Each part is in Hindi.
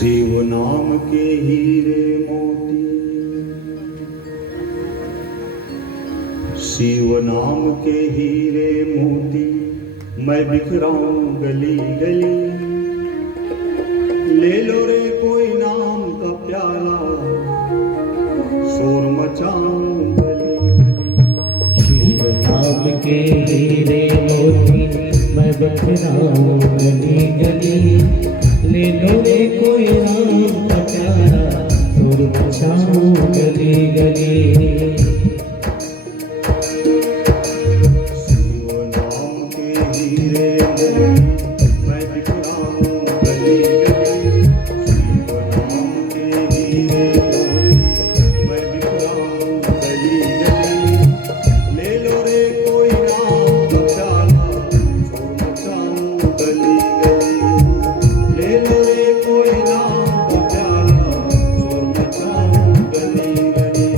शिव नाम के हीरे मोती, शिव नाम के हीरे मोती मैं बिखराऊं गली गली। ले लो रे कोई नाम का प्याला, शोर मचाऊं गली गली। शिव नाम के हीरे मोती मैं बिखराऊं गली गली। ले लो रे कोई नाम का प्याला, शोर मचाऊं गली गली। शिव नाम के हीरे मोती मैं बिखराऊं गली गली। शिव नाम के हीरे मोती मैं बिखराऊं गली गली। ले लो रे कोई नाम का प्याला, शोर मचाऊं गली गली। ले लो रे कोई नाम का प्याला, शोर मचाऊं गली गली।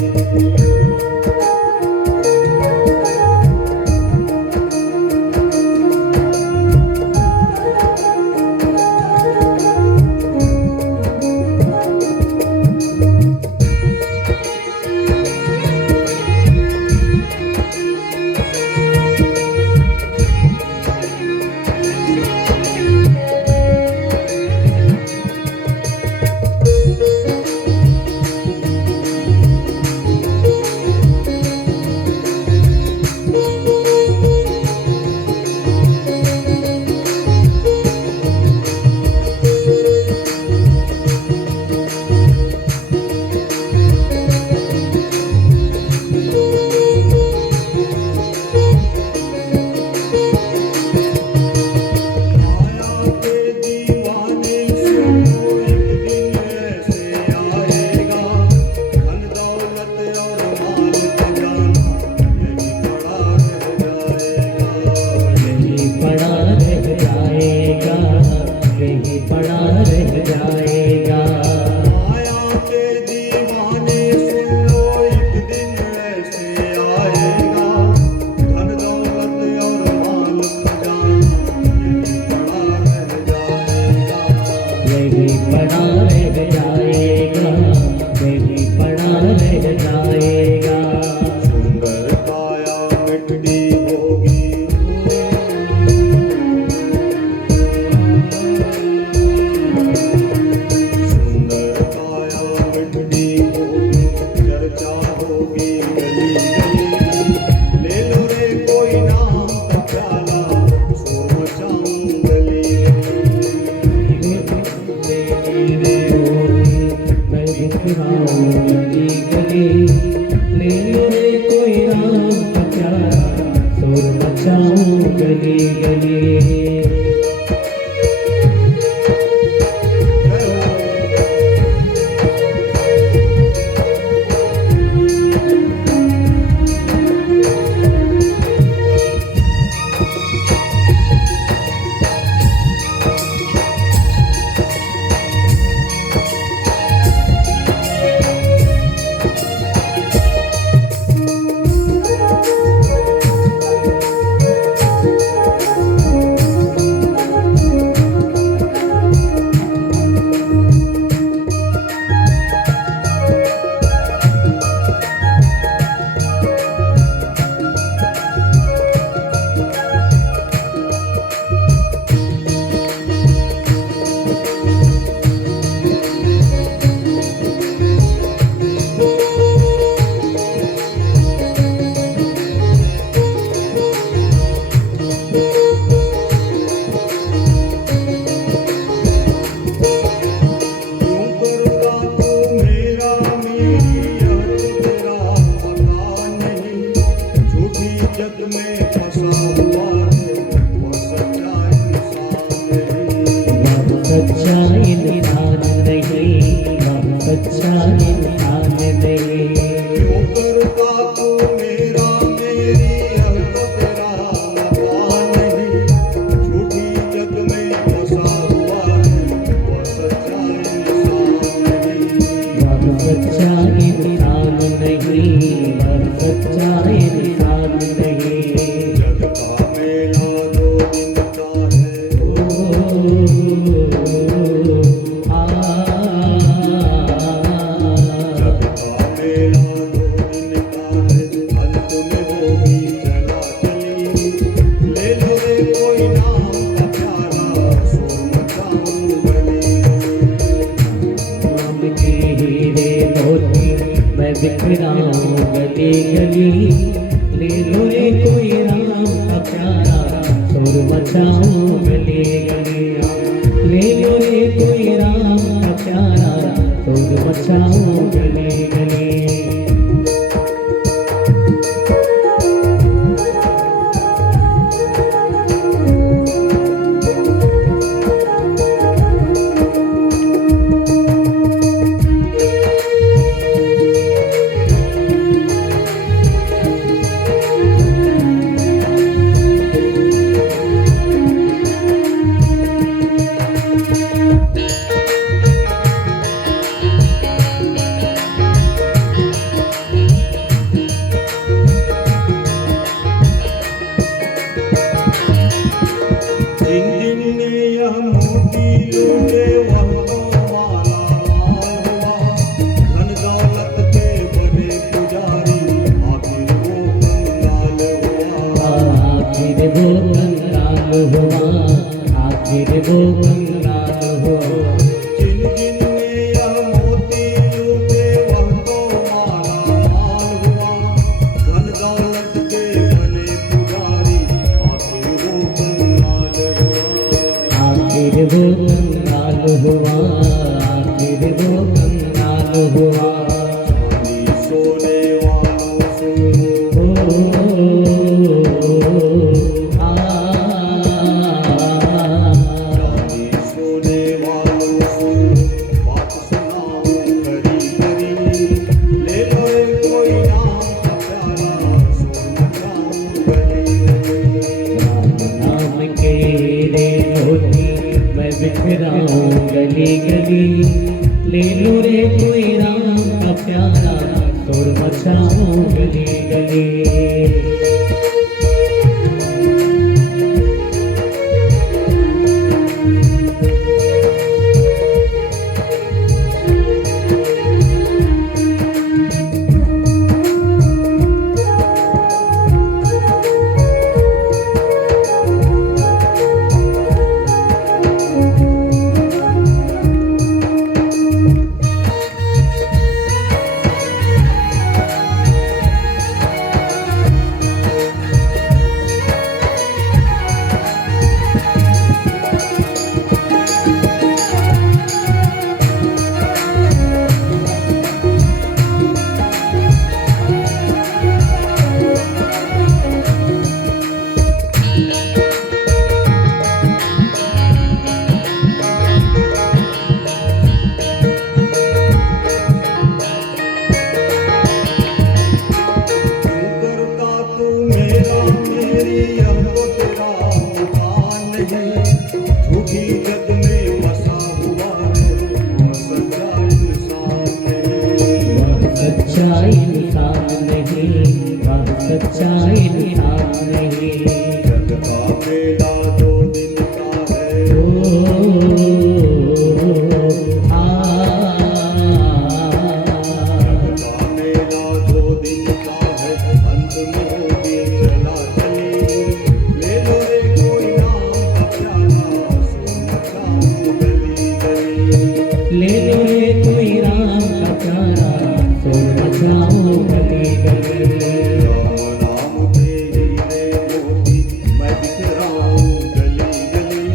गली गली। आ बिखराऊं गली गली, ले लो रे कोई राम का प्यारा, शोर मचाऊं गली गली। ले लो रे कोई राम का प्यारा, शोर मचाऊं गली गली। आखिर वो कंगाल हुआ। जिन जिन में यह मोती लूटे वह तो मालामाल हुआ, धन दौलत के बने पुजारी, आखिर वो कंगाल हुआ। आखिर वो कंगाल हुआ, आखिर वो कंगाल हुआ। चांदी सोने वालों सुनो, चांदी सोने वालों सुनो, बात सुनाऊं खरी खरी। ले लो रे कोई नाम का प्यारा, सुन मचाऊं गली गली। राम नाम के रे मोती मैं बिखराऊं गली गली, ले लो रे कोई राम का प्यारा, शोर मचाऊं गली गली। झूठी जग में बसा हुआ है, वह सच्चा इंसान नहीं। वह सच्चा इंसान नहीं, वह सच्चा इंसान नहीं। जग का मेला 2 दिन का है, जग का मेला 2 दिन का है, अंत में होगी चला चली। ले लो रे कोई नाम का प्यारा, सुन मचाऊं गली गली। ले लो रे कोई राम का प्यारा, शोर मचाऊं गली गली। राम नाम के हीरे मोती मैं बिखराऊं गली गली।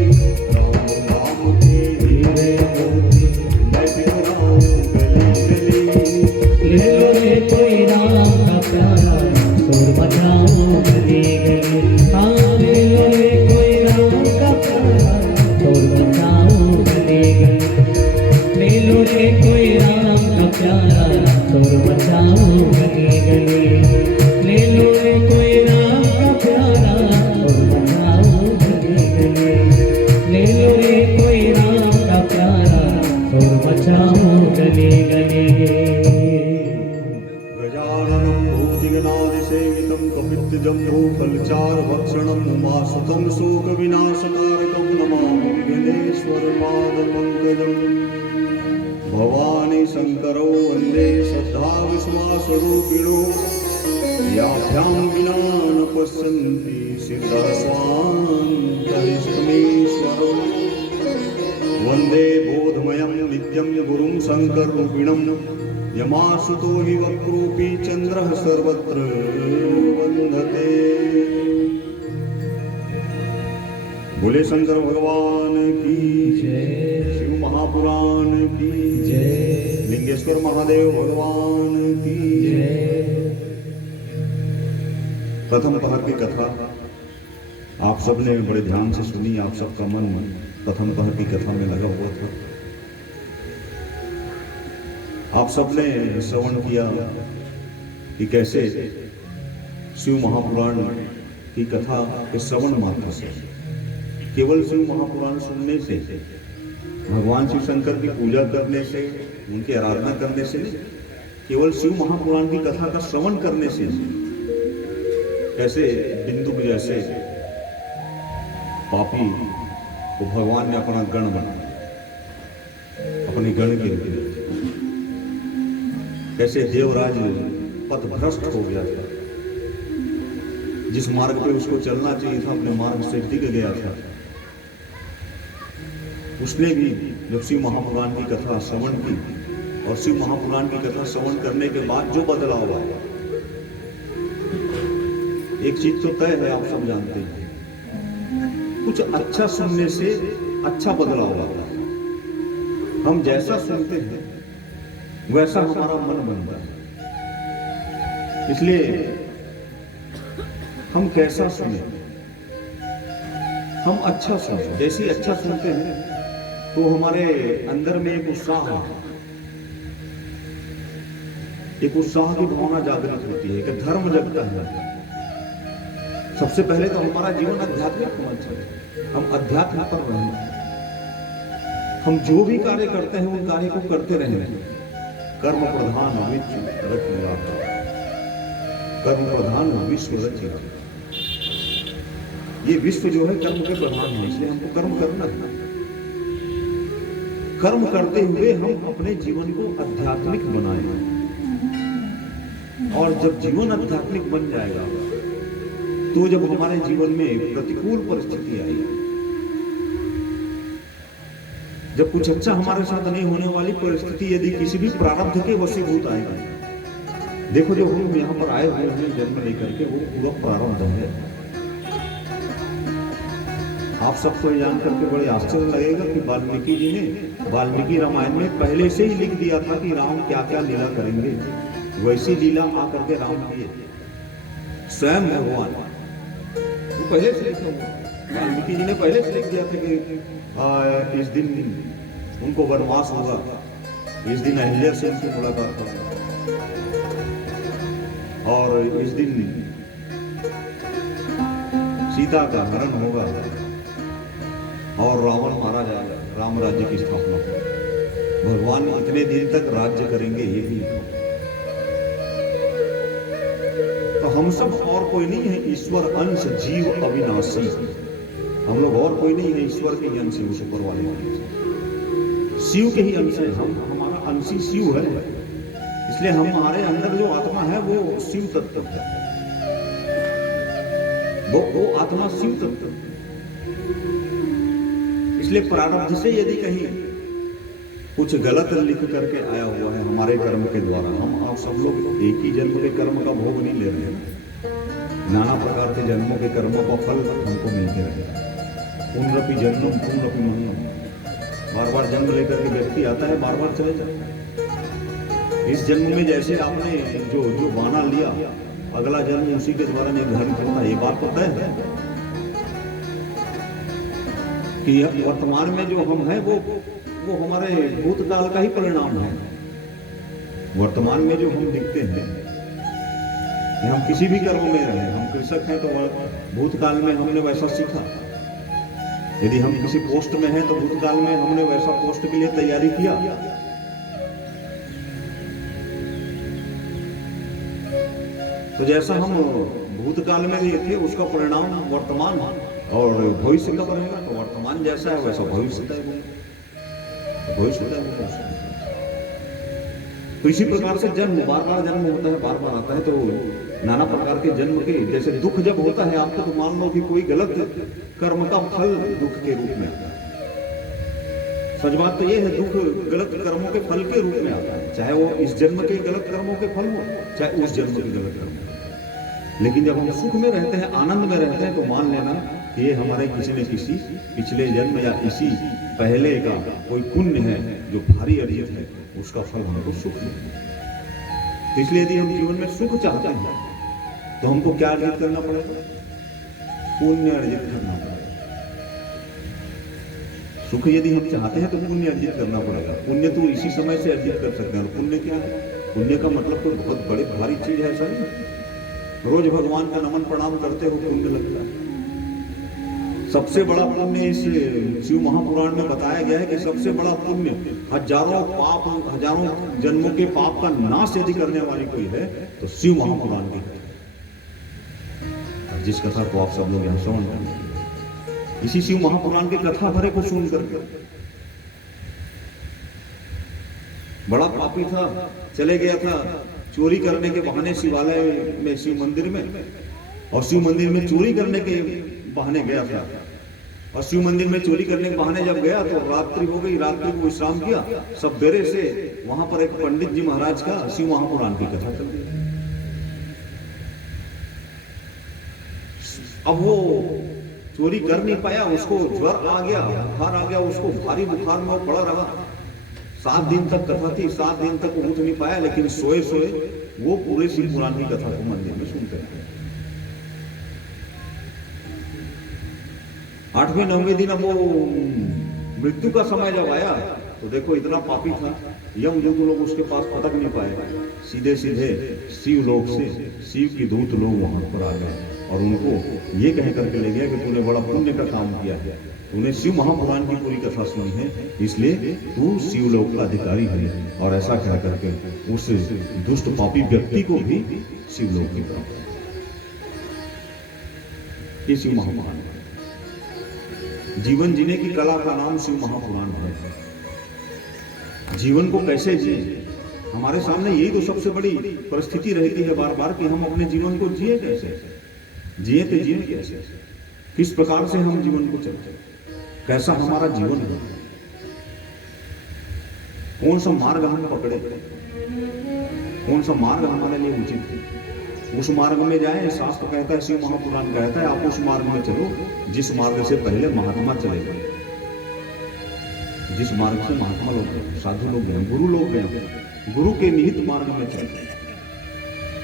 राम नाम के हीरे मोती मैं बिखराऊं गली गली। ले लो रे कोई राम का प्यारा, शोर मचाऊं गली गली। हाँ ले लो रे कोई राम का प्यारा, शोर मचाऊं गली गली। ले लो रे कोई राम का प्यारा, शोर मचाऊं गली गली। ले लो रे कोई राम का प्यारा, शोर मचाऊं गली गली। ले लो रे कोई राम का प्यारा, शोर मचाऊं गली गली। गजाननं भूतिगणादिसेवितं कपित्थजम्बूफलचारुभक्षणं उमासुतं शोकविनाशकारकं नमामि विघ्नेश्वरपादपङ्कजम्। भवानी शङ्करौ वन्दे श्रद्धाविश्वासरूपिणो, याभ्यां विना न पश्यन्ति सिद्धस्वान्तरिष्ठमीश्वरम्। वन्दे बोधमयं नित्यं गुरुं शङ्कररूपिणं, यमासुतो हि वक्रोऽपि चन्द्रः सर्वत्र वन्दते। बोले शंकर भगवान की जय, शिव महापुराण की जय, लिंगेश्वर महादेव भगवान की जय। प्रथम पहर की कथा आप सबने बड़े ध्यान से सुनी। आप सबका मन प्रथम पहर की कथा में लगा हुआ था। आप सबने श्रवण किया कि कैसे शिव महापुराण की कथा के श्रवण मात्र से, केवल शिव महापुराण सुनने से, भगवान शिव शंकर की पूजा करने से, उनकी आराधना करने से नहीं, केवल शिव महापुराण की कथा का श्रवण करने से कैसे बिंदु जैसे पापी को भगवान ने अपना गण बनाया, अपने गण के रूप में। कैसे देवराज पथभ्रष्ट हो गया था, जिस मार्ग पे उसको चलना चाहिए था अपने मार्ग से दिग गया था। उसने भी जब शिव महापुराण की कथा श्रवण की और शिव महापुराण की कथा श्रवण करने के बाद जो बदलाव आया, एक चीज तो तय है, आप सब जानते हैं, कुछ अच्छा सुनने से अच्छा बदलाव आता है। हम जैसा सुनते हैं वैसा हमारा मन बनता है। इसलिए हम कैसा सुने, हम अच्छा सुने। जैसे ही अच्छा सुनते हैं तो हमारे अंदर में एक उत्साह है, एक उत्साह की भावना जागृत होती है, एक धर्म जगता है। सबसे पहले तो हमारा जीवन आध्यात्मिक होना चाहिए। हम अध्यात्म पर रहें। हम जो भी कार्य करते हैं उन कार्य को करते रहें। कर्म प्रधान विश्व रचना, कर्म प्रधान विश्व रचना। ये विश्व जो है कर्म के प्रधान है, इसलिए हमको कर्म करना है। कर्म करते हुए हम अपने जीवन को आध्यात्मिक बनाएं। और जब जीवन आध्यात्मिक बन जाएगा तो जब हमारे जीवन में प्रतिकूल परिस्थिति आएगी, जब कुछ अच्छा हमारे साथ नहीं होने वाली परिस्थिति यदि किसी भी प्रारब्ध के वशीभूत आएगी, देखो जो हम यहाँ पर आए हुए हैं जन्म लेकर के, वो पूरा प्रारब्ध है। आप सबको जान करके बड़े आश्चर्य लगेगा कि वाल्मीकि जी ने वाल्मीकि रामायण में पहले से ही लिख दिया था कि राम क्या क्या लीला करेंगे। वैसी लीला आकर के राम किए, स्वयं भगवान वो पहले से लिखा हुआ। वाल्मीकि जी ने पहले से लिख दिया था कि इस दिन उनको वनवास होगा, इस दिन अहिल्या से उनकी मुलाकात होगी, और इस दिन सीता का हरण होगा और रावण मारा जाएगा, राम राज्य की स्थापना होगी। भगवान इतने दिन तक राज्य करेंगे, ये भी। तो हम सब और कोई नहीं है, ईश्वर अंश जीव अविनाशी। हम लोग और कोई नहीं है, ईश्वर के ही अंश है, ऊपर वाले शिव के ही अंश है। हम हमारा अंशी शिव है, इसलिए हमारे अंदर जो आत्मा है वो शिव तत्व है। वो आत्मा शिव तत्व है। इसलिए प्रारब्ध से यदि कहीं कुछ गलत लिख करके आया हुआ है हमारे कर्म के द्वारा, हम आप सब लोग एक ही जन्म के कर्म का भोग नहीं ले रहे हैं। नाना प्रकार के जन्मों के कर्मों का फल हमको मिलते रहे। पुनरपि जन्म पुनरपि मरणम, बार बार जन्म लेकर के व्यक्ति आता है, बार बार चले जाता है। इस जन्म में जैसे आपने जो बाना लिया, अगला जन्म उसी के द्वारा निर्धारित होता है। ये बात तो तय है कि वर्तमान में जो हम हैं वो हमारे भूतकाल का ही परिणाम है। वर्तमान में जो हम दिखते हैं, हम किसी भी कर्म में रहे, हम कृषक हैं तो भूतकाल में हमने वैसा सीखा। यदि हम किसी पोस्ट में हैं तो भूतकाल में हमने वैसा पोस्ट के लिए तैयारी किया। तो जैसा हम भूतकाल में लिए थे उसका परिणाम वर्तमान और भविष्य का बनेगा। तो वर्तमान जैसा है वैसा भविष्य तय होगा, भविष्य तय होगा। तो इसी प्रकार से जन्म, बार बार जन्म होता है, बार बार आता है। तो नाना प्रकार के जन्म के, जैसे दुख जब होता है आपको, तो मान लो कि कोई गलत कर्म का फल दुख के रूप में आता है। सच बात तो ये है, दुख गलत कर्मों के फल के रूप में आता है, चाहे वो इस जन्म के गलत कर्मों के फल हो, चाहे उस जन्म के गलत कर्म हो। लेकिन जब हम सुख में रहते हैं, आनंद में रहते हैं, तो मान लेना कि ये हमारे किसी न किसी पिछले जन्म या इसी पहले का कोई पुण्य है जो भारी अर्जित है, उसका फल हमको सुख है। तो इसलिए यदि हम जीवन में सुख चाहते हैं तो हमको क्या अर्जित करना पड़ेगा? पुण्य अर्जित करना पड़ेगा। सुख यदि हम चाहते हैं तो पुण्य अर्जित करना पड़ेगा। पुण्य तो इसी समय से अर्जित कर सकते हैं। और पुण्य क्या है? पुण्य का मतलब तो बहुत बड़ी भारी चीज है सर। रोज भगवान का नमन प्रणाम करते हो, पुण्य लगता है। सबसे बड़ा पुण्य इस शिव महापुराण में बताया गया है कि सबसे बड़ा पुण्य हजारों जन्मों के पाप का नाश यदि करने वाली कोई है तो शिव महापुराण की कथा, जिस कथा को आप सब लोग यहाँ श्रवण करेंगे, इसी शिव महापुराण की कथा भरे को सुन करके बड़ा पापी था, चले गया था चोरी करने के बहाने शिवालय में, शिव मंदिर में, और शिव मंदिर में चोरी करने के बहाने गया था। और शिव मंदिर में चोरी करने के बहाने जब गया तो रात्रि हो गई, रात्रि को विश्राम किया, सब बेरे से वहां पर एक पंडित जी महाराज का शिव महापुराण की कथा चल रही। अब वो चोरी कर नहीं पाया, उसको ज्वर आ गया, बुखार आ गया, उसको भारी बुखार में वो पड़ा रहा। 7 दिन तक कथा थी, 7 दिन तक वो उठ नहीं पाया, लेकिन सोए सोए वो पूरे शिव पुराण की कथा को मंदिर में सुनते हैं। 8वें 9वें दिन अब वो मृत्यु का समय जब आया तो देखो इतना पापी था, यम दूत लोग उसके पास फटक नहीं पाए, सीधे सीधे शिव लोक से शिव की दूत लोग वहां पर आ गए और उनको ये कह करके ले गया कि तूने बड़ा पुण्य का काम किया है, तूने शिव महापुराण की पूरी कथा सुनी है, इसलिए तू शिवलोक का अधिकारी है। और ऐसा कह करके उस दुष्ट पापी व्यक्ति को भी शिवलोक की प्राप्ति। ये शिव महापुराण है। जीवन जीने की कला का नाम शिव महापुराण है। जीवन को कैसे जिए, हमारे सामने यही तो सबसे बड़ी परिस्थिति रहती है बार बार कि हम अपने जीवन को जिए कैसे, जिए तो जिए कैसे, किस प्रकार से हम जीवन को चलते, कैसा हमारा जीवन है, कौन सा मार्ग हम पकड़े, कौन सा मार्ग हमारे लिए उचित है, उस मार्ग में जाए। शास्त्र कहता है, शिव महापुराण कहता है, आप उस मार्ग में चलो जिस मार्ग से पहले महात्मा चले गए, जिस मार्ग से महात्मा लोग गए, साधु लोग गए, गुरु लोग गए, गुरु के निहित मार्ग में चले,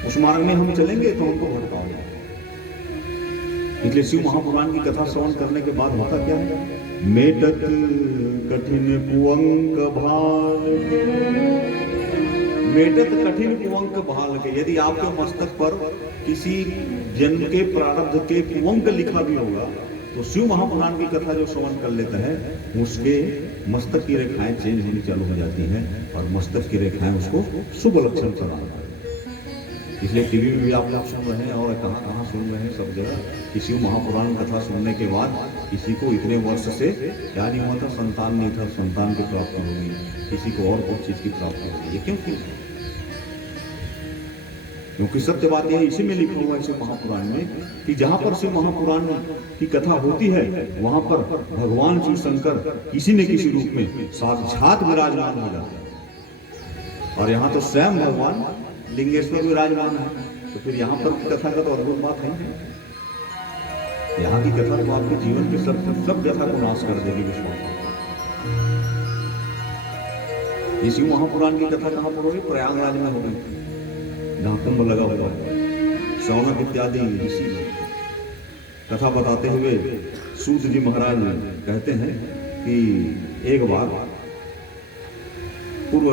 उस मार्ग में हम चलेंगे तो हमको भटकाओगे। इसलिए शिव महापुराण की कथा श्रवण करने के बाद होता क्या है? मेटत कठिन कुअंक भाल, मेटत कठिन कुअंक भाल के, यदि आपके मस्तक पर किसी जन्म के प्रारब्ध के कुअंक लिखा भी होगा तो शिव महापुराण की कथा जो श्रवण कर लेता है उसके मस्तक की रेखाएं चेंज होनी चालू हो जाती हैं और मस्तक की रेखाएं उसको शुभ लक्षण प्रदान करती हैं। इसलिए टीवी में भी आप लोग सुन रहे हैं और कहाँ कहाँ सुन रहे हैं, सब जगह कि शिव महापुराण कथा सुनने के बाद किसी को इतने वर्ष से क्या नहीं हुआ था, संतान नहीं था, संतान की प्राप्ति होगी, किसी को और बहुत चीज की प्राप्ति होगी। ये क्यों? क्योंकि सत्य बात यह इसी में लिखा हुआ है शिव महापुराण में कि जहां पर शिव महापुराण की कथा होती है वहां पर भगवान शिव शंकर किसी न किसी रूप में साक्षात विराजमान हो जाते हैं। और यहाँ तो स्वयं भगवान लिंगेश्वर विराजमान है, तो फिर यहाँ पर की कथा का तो अद्भुत बात है। यहाँ की कथा तो आपके जीवन के सब व्यथा को नाश कर देगी। विश्वास ये शिव महापुराण की कथा कहाँ पर हो रही? प्रयागराज में हो रही, जहाँ कुंभ लगा हुआ है। शौनक इत्यादि ऋषि कथा बताते हुए सूत जी महाराज कहते हैं कि एक बार पूर्व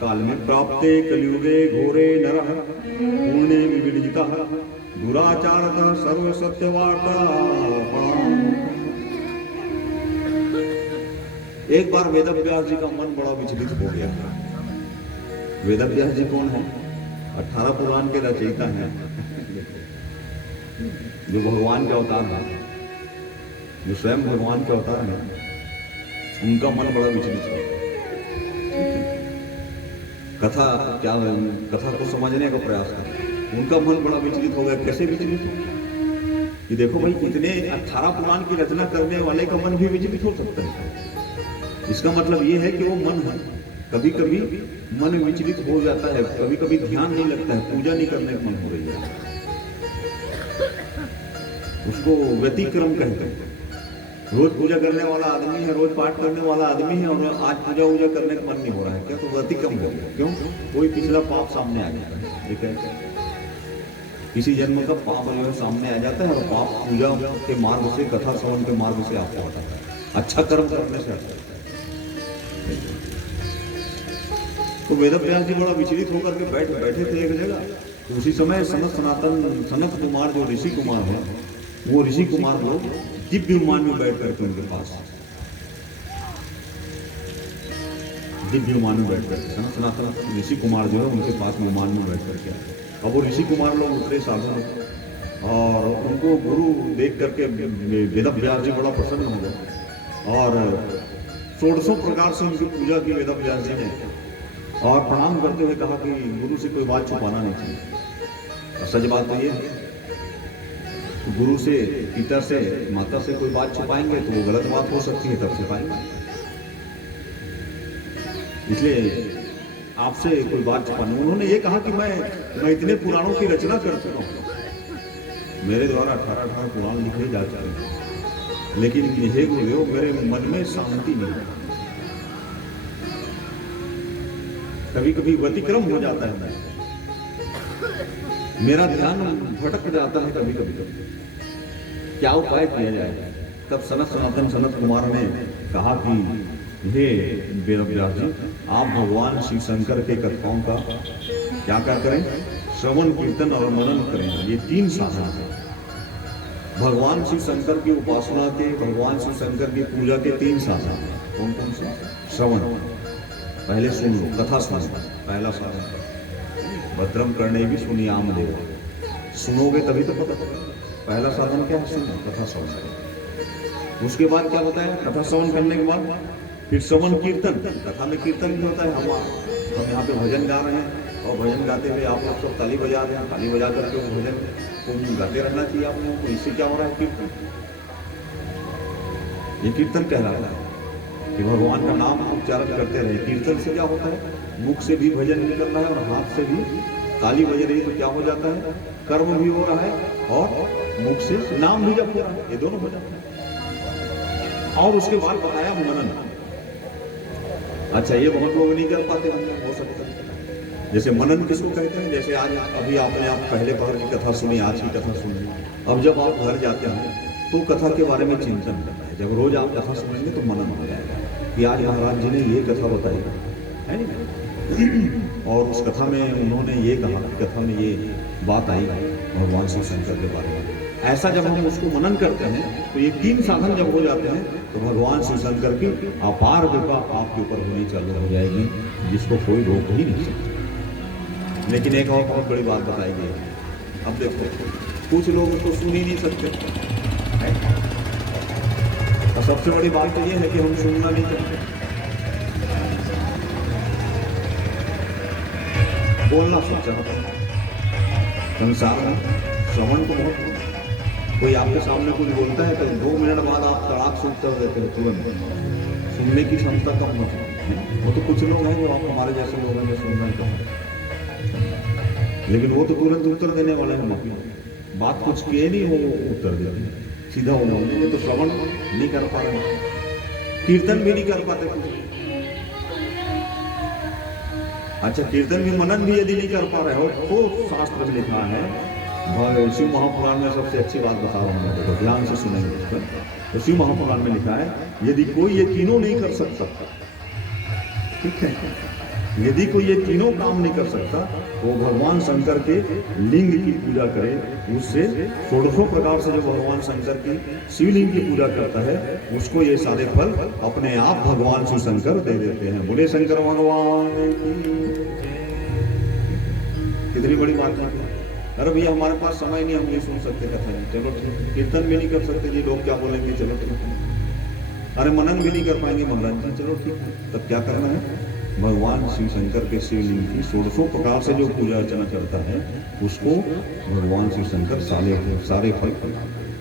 काल में प्राप्ते कलियुगे घोरे नरः पुण्ये विविजितः दुराचारतः सर्व सत्यवार्ता। एक बार वेदव्यास जी का मन बड़ा विचलित हो गया। वेदव्यास जी कौन है? 18 पुराण के रचयिता हैं, जो भगवान के अवतार हैं, जो स्वयं भगवान के अवतार हैं। उनका मन बड़ा विचलित हो गया। कथा क्या, कथा को समझने का प्रयास कर, उनका मन बड़ा विचलित हो गया। कैसे विचलित हो? कि देखो भाई, इतने 18 पुराण की रचना करने वाले का मन भी विचलित हो सकता है। इसका मतलब ये है कि वो मन है, कभी कभी मन विचलित हो जाता है, कभी कभी ध्यान नहीं लगता है, पूजा नहीं करने का मन हो रही है, उसको व्यतिक्रम कहते हैं। रोज पूजा करने वाला आदमी है, रोज पाठ करने वाला आदमी है, और आज पूजा वूजा करने का मन नहीं हो रहा है, क्या? तो व्यतिक्रम हो गया। क्यों? कोई पिछला पाप सामने आ जाता है, ठीक है, किसी जन्म का पाप जो है सामने आ जाता है, और पाप पूजा के मार्ग से, कथा श्रवण के मार्ग से आपको हटाता है, अच्छा कर्म करने से हटाता है। तो वेद व्यास जी बड़ा विचलित होकर के बैठे थे एक जगह। तो उसी समय सनत कुमार जो ऋषि कुमार है, वो ऋषि कुमार लोग दिव्य विमान में बैठ करके उनके पास, दिव्य विमान में बैठ करके सनातन ऋषि कुमार जो है उनके पास विमान में बैठ करके आए। अब वो ऋषि कुमार लोग उतरे साधु, और उनको गुरु देख करके वेद व्यास जी बड़ा प्रसन्न हो गए, और 1600 प्रकार से उनकी पूजा की वेद व्यास जी ने, और प्रणाम करते हुए कहा कि गुरु से कोई बात छुपाना नहीं चाहिए। और सच बात तो ये है, गुरु से, पिता से, माता से कोई बात छुपाएंगे तो वो गलत बात हो सकती है, तब छुपाएंगे। इसलिए आपसे कोई बात छुपाना, उन्होंने ये कहा कि मैं इतने पुराणों की रचना कर चुका हूँ, मेरे द्वारा 18 पुराण लिखे जा चुके हैं, लेकिन हे गुरुदेव मेरे मन में शांति नहीं है, कभी कभी व्यतिक्रम हो जाता है, मेरा ध्यान भटक जाता है कभी कभी, क्या उपाय किया जाए? तब सनत कुमार ने कहा कि हे वेद व्यास जी, आप भगवान शिव शंकर के कथाओं का क्या करें? श्रवण, कीर्तन और मनन करें। ये 3 साधन है भगवान शिव शंकर की उपासना के, भगवान शिव शंकर की पूजा के 3 साधन हैं। कौन कौन से? श्रवण, पहले सुन लो, कथा सुनो, पहला साधन। भद्रम करने भी सुनियाम देव, सुनोगे तभी तो पता चलेगा। पहला साधन क्या है? सुनो, कथा श्रवण। उसके बाद क्या होता है? कथा श्रवण करने के बाद फिर श्रवण कीर्तन, कथा में कीर्तन भी होता है। हम यहाँ पे भजन गा रहे हैं, और भजन गाते हुए आप लोग सब ताली बजा रहे हैं, ताली बजा करके उस भजन को गाते रहना चाहिए आप लोगों को। इससे क्या हो रहा है? कीर्तन, ये कीर्तन कहलाता है कि भगवान का नाम उच्चारण करते रहे। कीर्तन से क्या होता है? मुख से भी भजन निकल रहा है और हाथ से भी ताली बज रही है, तो क्या हो जाता है? कर्म भी हो रहा है और मुख से नाम भी जप हो रहा है, ये दोनों हो जाता है। और उसके बाद बताया मनन। अच्छा, ये बहुत लोग नहीं कर पाते होंगे, हो सकता है। जैसे मनन किसको कहते हैं? जैसे आज अभी आपने पहले पहर की कथा सुनी, आज की कथा सुनी, अब जब आप घर जाते हैं तो कथा के बारे में चिंतन करना है। जब रोज आप कथा सुनेंगे तो मनन हो जाएगा कि आज महाराज जी ने ये कथा बताई है नहीं, और उस कथा में उन्होंने ये कहा, कथा में ये बात आई भगवान शिव शंकर के बारे में। ऐसा जब हम उसको मनन करते हैं तो ये 3 साधन जब हो जाते हैं तो भगवान शिव शंकर की अपार कृपा आपके ऊपर होनी चालू हो जाएगी, जिसको कोई रोक ही नहीं सकता। लेकिन एक और बहुत बड़ी बात बताई गई है। अब देखो, कुछ लोग उसको सुन ही नहीं सकते, और सबसे बड़ी बात तो ये है कि हम सुनना नहीं चाहते, बोलना सोचा होता है। संसार में श्रवण को बहुत, कोई आपके सामने कुछ बोलता है तो 2 मिनट बाद आप तड़ाक से उत्तर देते हो तुरंत। सुनने की क्षमता कम होती है। वो तो कुछ लोग हैं जो आप हमारे जैसे लोग हैं जो सुनना नहीं चाहते, लेकिन वो तो तुरंत उत्तर देने वाले हैं। बात कुछ किए नहीं, वो उत्तर देते हैं सीधा। हो जाओगे तो श्रवण नहीं कर पा रहे, कीर्तन भी नहीं कर पाते कुछ। अच्छा, कीर्तन भी, मनन भी यदि नहीं कर पा रहे हो तो शास्त्र में लिखा है, शिव महापुराण में सबसे अच्छी बात बता रहा हूँ, देखो ध्यान से सुनेंगे। तो शिव महापुराण में लिखा है, यदि कोई ये तीनों नहीं कर सकता, ठीक है, यदि कोई ये तीनों काम नहीं कर सकता तो भगवान शंकर के लिंग की पूजा करे। उससे 1600 प्रकार से जो भगवान शंकर की शिवलिंग की पूजा करता है, उसको ये सारे फल अपने आप भगवान शिव शंकर दे देते हैं। बोले शंकर भगवान की। कितनी बड़ी बात है। अरे भैया हमारे पास समय नहीं, हम नहीं सुन सकते कथा, चलो ठीक। कीर्तन भी नहीं कर सकते जी, लोग क्या बोलेंगे, चलो ठीक है। अरे मनन भी नहीं कर पाएंगे महाराज जी, चलो ठीक है। तब क्या करना है? भगवान शिव शंकर के शिवलिंग की 1600 प्रकार से जो पूजा अर्चना करता है, उसको भगवान शिव शंकर सारे फल प्रदान करते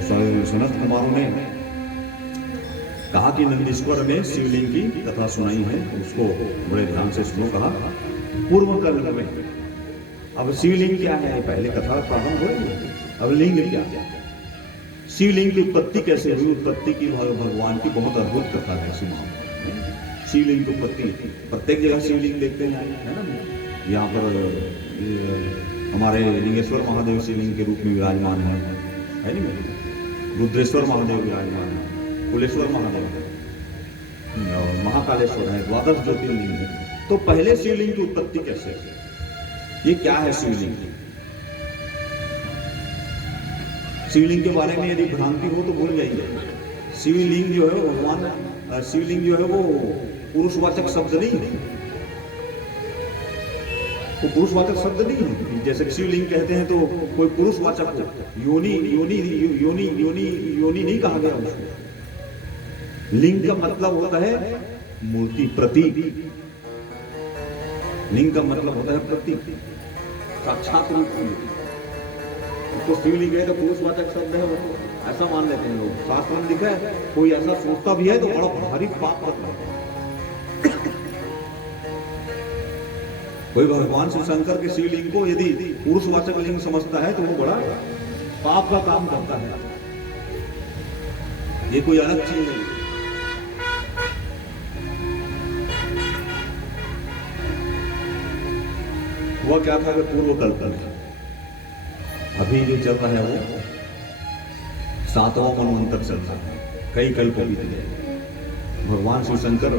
हैं। सनत कुमारों ने कहा कि नंदीश्वर ने शिवलिंग की कथा सुनाई है, उसको बड़े ध्यान से सुनो। कहा पूर्व कल्प में, अब शिवलिंग क्या है, पहले कथा प्रारंभ हुई, अब लिंग क्या है, शिवलिंग की उत्पत्ति कैसे हुई, उत्पत्ति की भगवान की बहुत अद्भुत कथा है। सुनो शिवलिंग की उत्पत्ति, प्रत्येक जगह शिवलिंग देखते हैं, है ना। यहाँ पर हमारे लिंगेश्वर महादेव शिवलिंग के रूप में विराजमान है नहीं, रुद्रेश्वर महादेव विराजमान है, कुलेश्वर महादेव और महाकालेश्वर है, द्वादश ज्योतिर्लिंग है। तो पहले शिवलिंग की उत्पत्ति कैसे, ये क्या है शिवलिंग? शिवलिंग के बारे में यदि भ्रांति हो तो भूल जाइए। शिवलिंग जो है वो भगवान, शिवलिंग जो है वो पुरुषवाचक शब्द नहीं है, वो पुरुषवाचक शब्द नहीं है। जैसे शिवलिंग कहते हैं तो कोई पुरुषवाचक हो, योनि योनि योनि योनि योनि नहीं कहा गया उसको। लिंग का मतलब होता है मूर्ति, प्रतीक। लिंग का मतलब होता है प्रतीक, साक्षात रूप। उसको शिवलिंग है तो पुरुषवाचक शब्द है, ऐसा मान लेते हैं लोग। शास्त्र में लिखा है, कोई ऐसा सोचता भी है तो बड़ा भारी पाप करता है। कोई भगवान शिव शंकर के शिवलिंग को यदि पुरुषवाचक लिंग समझता है तो वो बड़ा पाप का काम करता है। ये कोई अलग चीज है। हुआ क्या था कि पूर्व कल्प में, अभी जो चल रहा है वो 7वां मनवंतर चल रहा है, कई कल्प बीत गए। भगवान शिव शंकर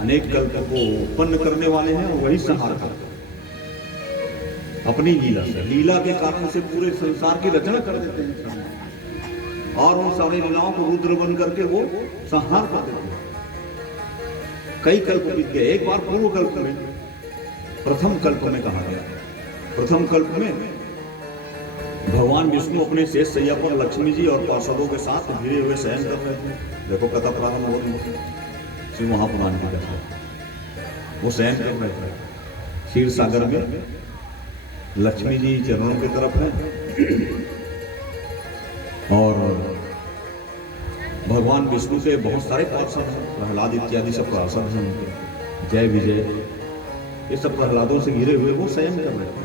अनेक कल्प को उत्पन्न करने वाले हैं और वही संहार करते हैं अपनी लीला से। लीला के कारण से पूरे संसार की रचना कर देते हैं और उन सारी लीलाओं को रुद्र बन करके वो संहार कर देते हैं। कई कल्प बीत गए। एक बार पूर्व कल्प में, प्रथम कल्प में कहा गया, प्रथम कल्प में भगवान विष्णु अपने शेष शैया पर लक्ष्मी जी और पार्षदों के साथ घिरे हुए शयन कर रहे थे। देखो कथा प्रारंभ हो रही है, शिव महापुराण की कथा। वो शयन कर रहे थे क्षीर सागर में, लक्ष्मी जी चरणों की तरफ है और भगवान विष्णु के बहुत सारे पार्षद हैं, प्रहलाद इत्यादि सब पार्षद हैं उनके, जय विजय, ये सब प्रहलादों से घिरे हुए वो शयन कर रहे थे।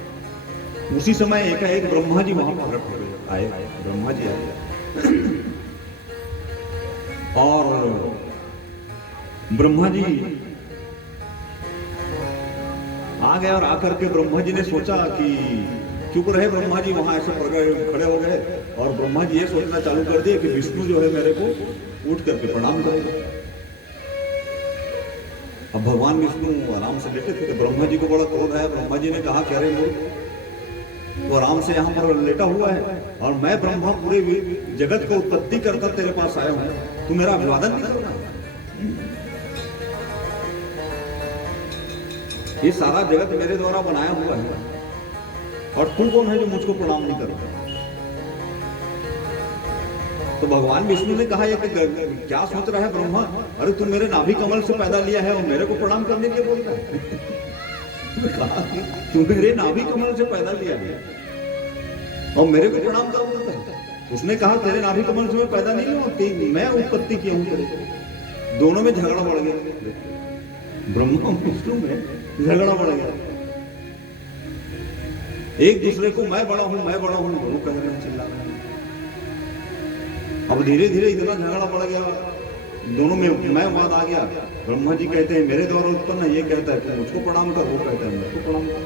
उसी समय एकाएक ब्रह्मा जी वहां प्रकट हुए, आए, ब्रह्मा जी आए और ब्रह्मा जी आ गए और आकर के ब्रह्मा जी ने सोचा कि चुप रहे। ब्रह्मा जी वहां ऐसे खड़े हो गए और ब्रह्मा जी ये सोचना चालू कर दिए कि विष्णु जो है मेरे को उठ करके प्रणाम करेगा। अब भगवान विष्णु आराम से लेटे थे, ब्रह्मा जी को बड़ा क्रोध आया। ब्रह्मा जी ने कहा, कह रहे मूर्ख, तो आराम से यहाँ पर लेटा हुआ है और मैं ब्रह्मा पूरे जगत को उत्पत्ति करता तेरे पास आया हूं, तू मेरा अभिवादन नहीं करना? ये सारा जगत मेरे द्वारा बनाया हुआ है और तू कौन है जो मुझको प्रणाम नहीं करता? तो भगवान विष्णु ने कहा, ये क्या सोच रहा है ब्रह्मा? अरे तू मेरे नाभि कमल से पैदा लिया है और मेरे को प्रणाम करने के लिए बोलता है? कहा तू मेरे नाभि कमल से पैदा लिया है और मेरे को प्रणाम कर बोलता है? उसने कहा तेरे नाभि कमल से मैं पैदा नहीं हुआ, मैं उत्पत्ति की हूं। दोनों में झगड़ा बढ़ गया, ब्रह्मा और विष्णु में झगड़ा बढ़ गया। एक दूसरे को मैं बड़ा हूं दोनों कह रहे हैं, चिल्ला रहे हैं। अब धीरे धीरे इतना झगड़ा बढ़ गया, दोनों में मैं वाद आ गया। ब्रह्मा जी कहते हैं मेरे द्वारा उत्पन्न है, ये कहता है कि मुझको प्रणाम कर, वो कहता है मुझको प्रणाम कर।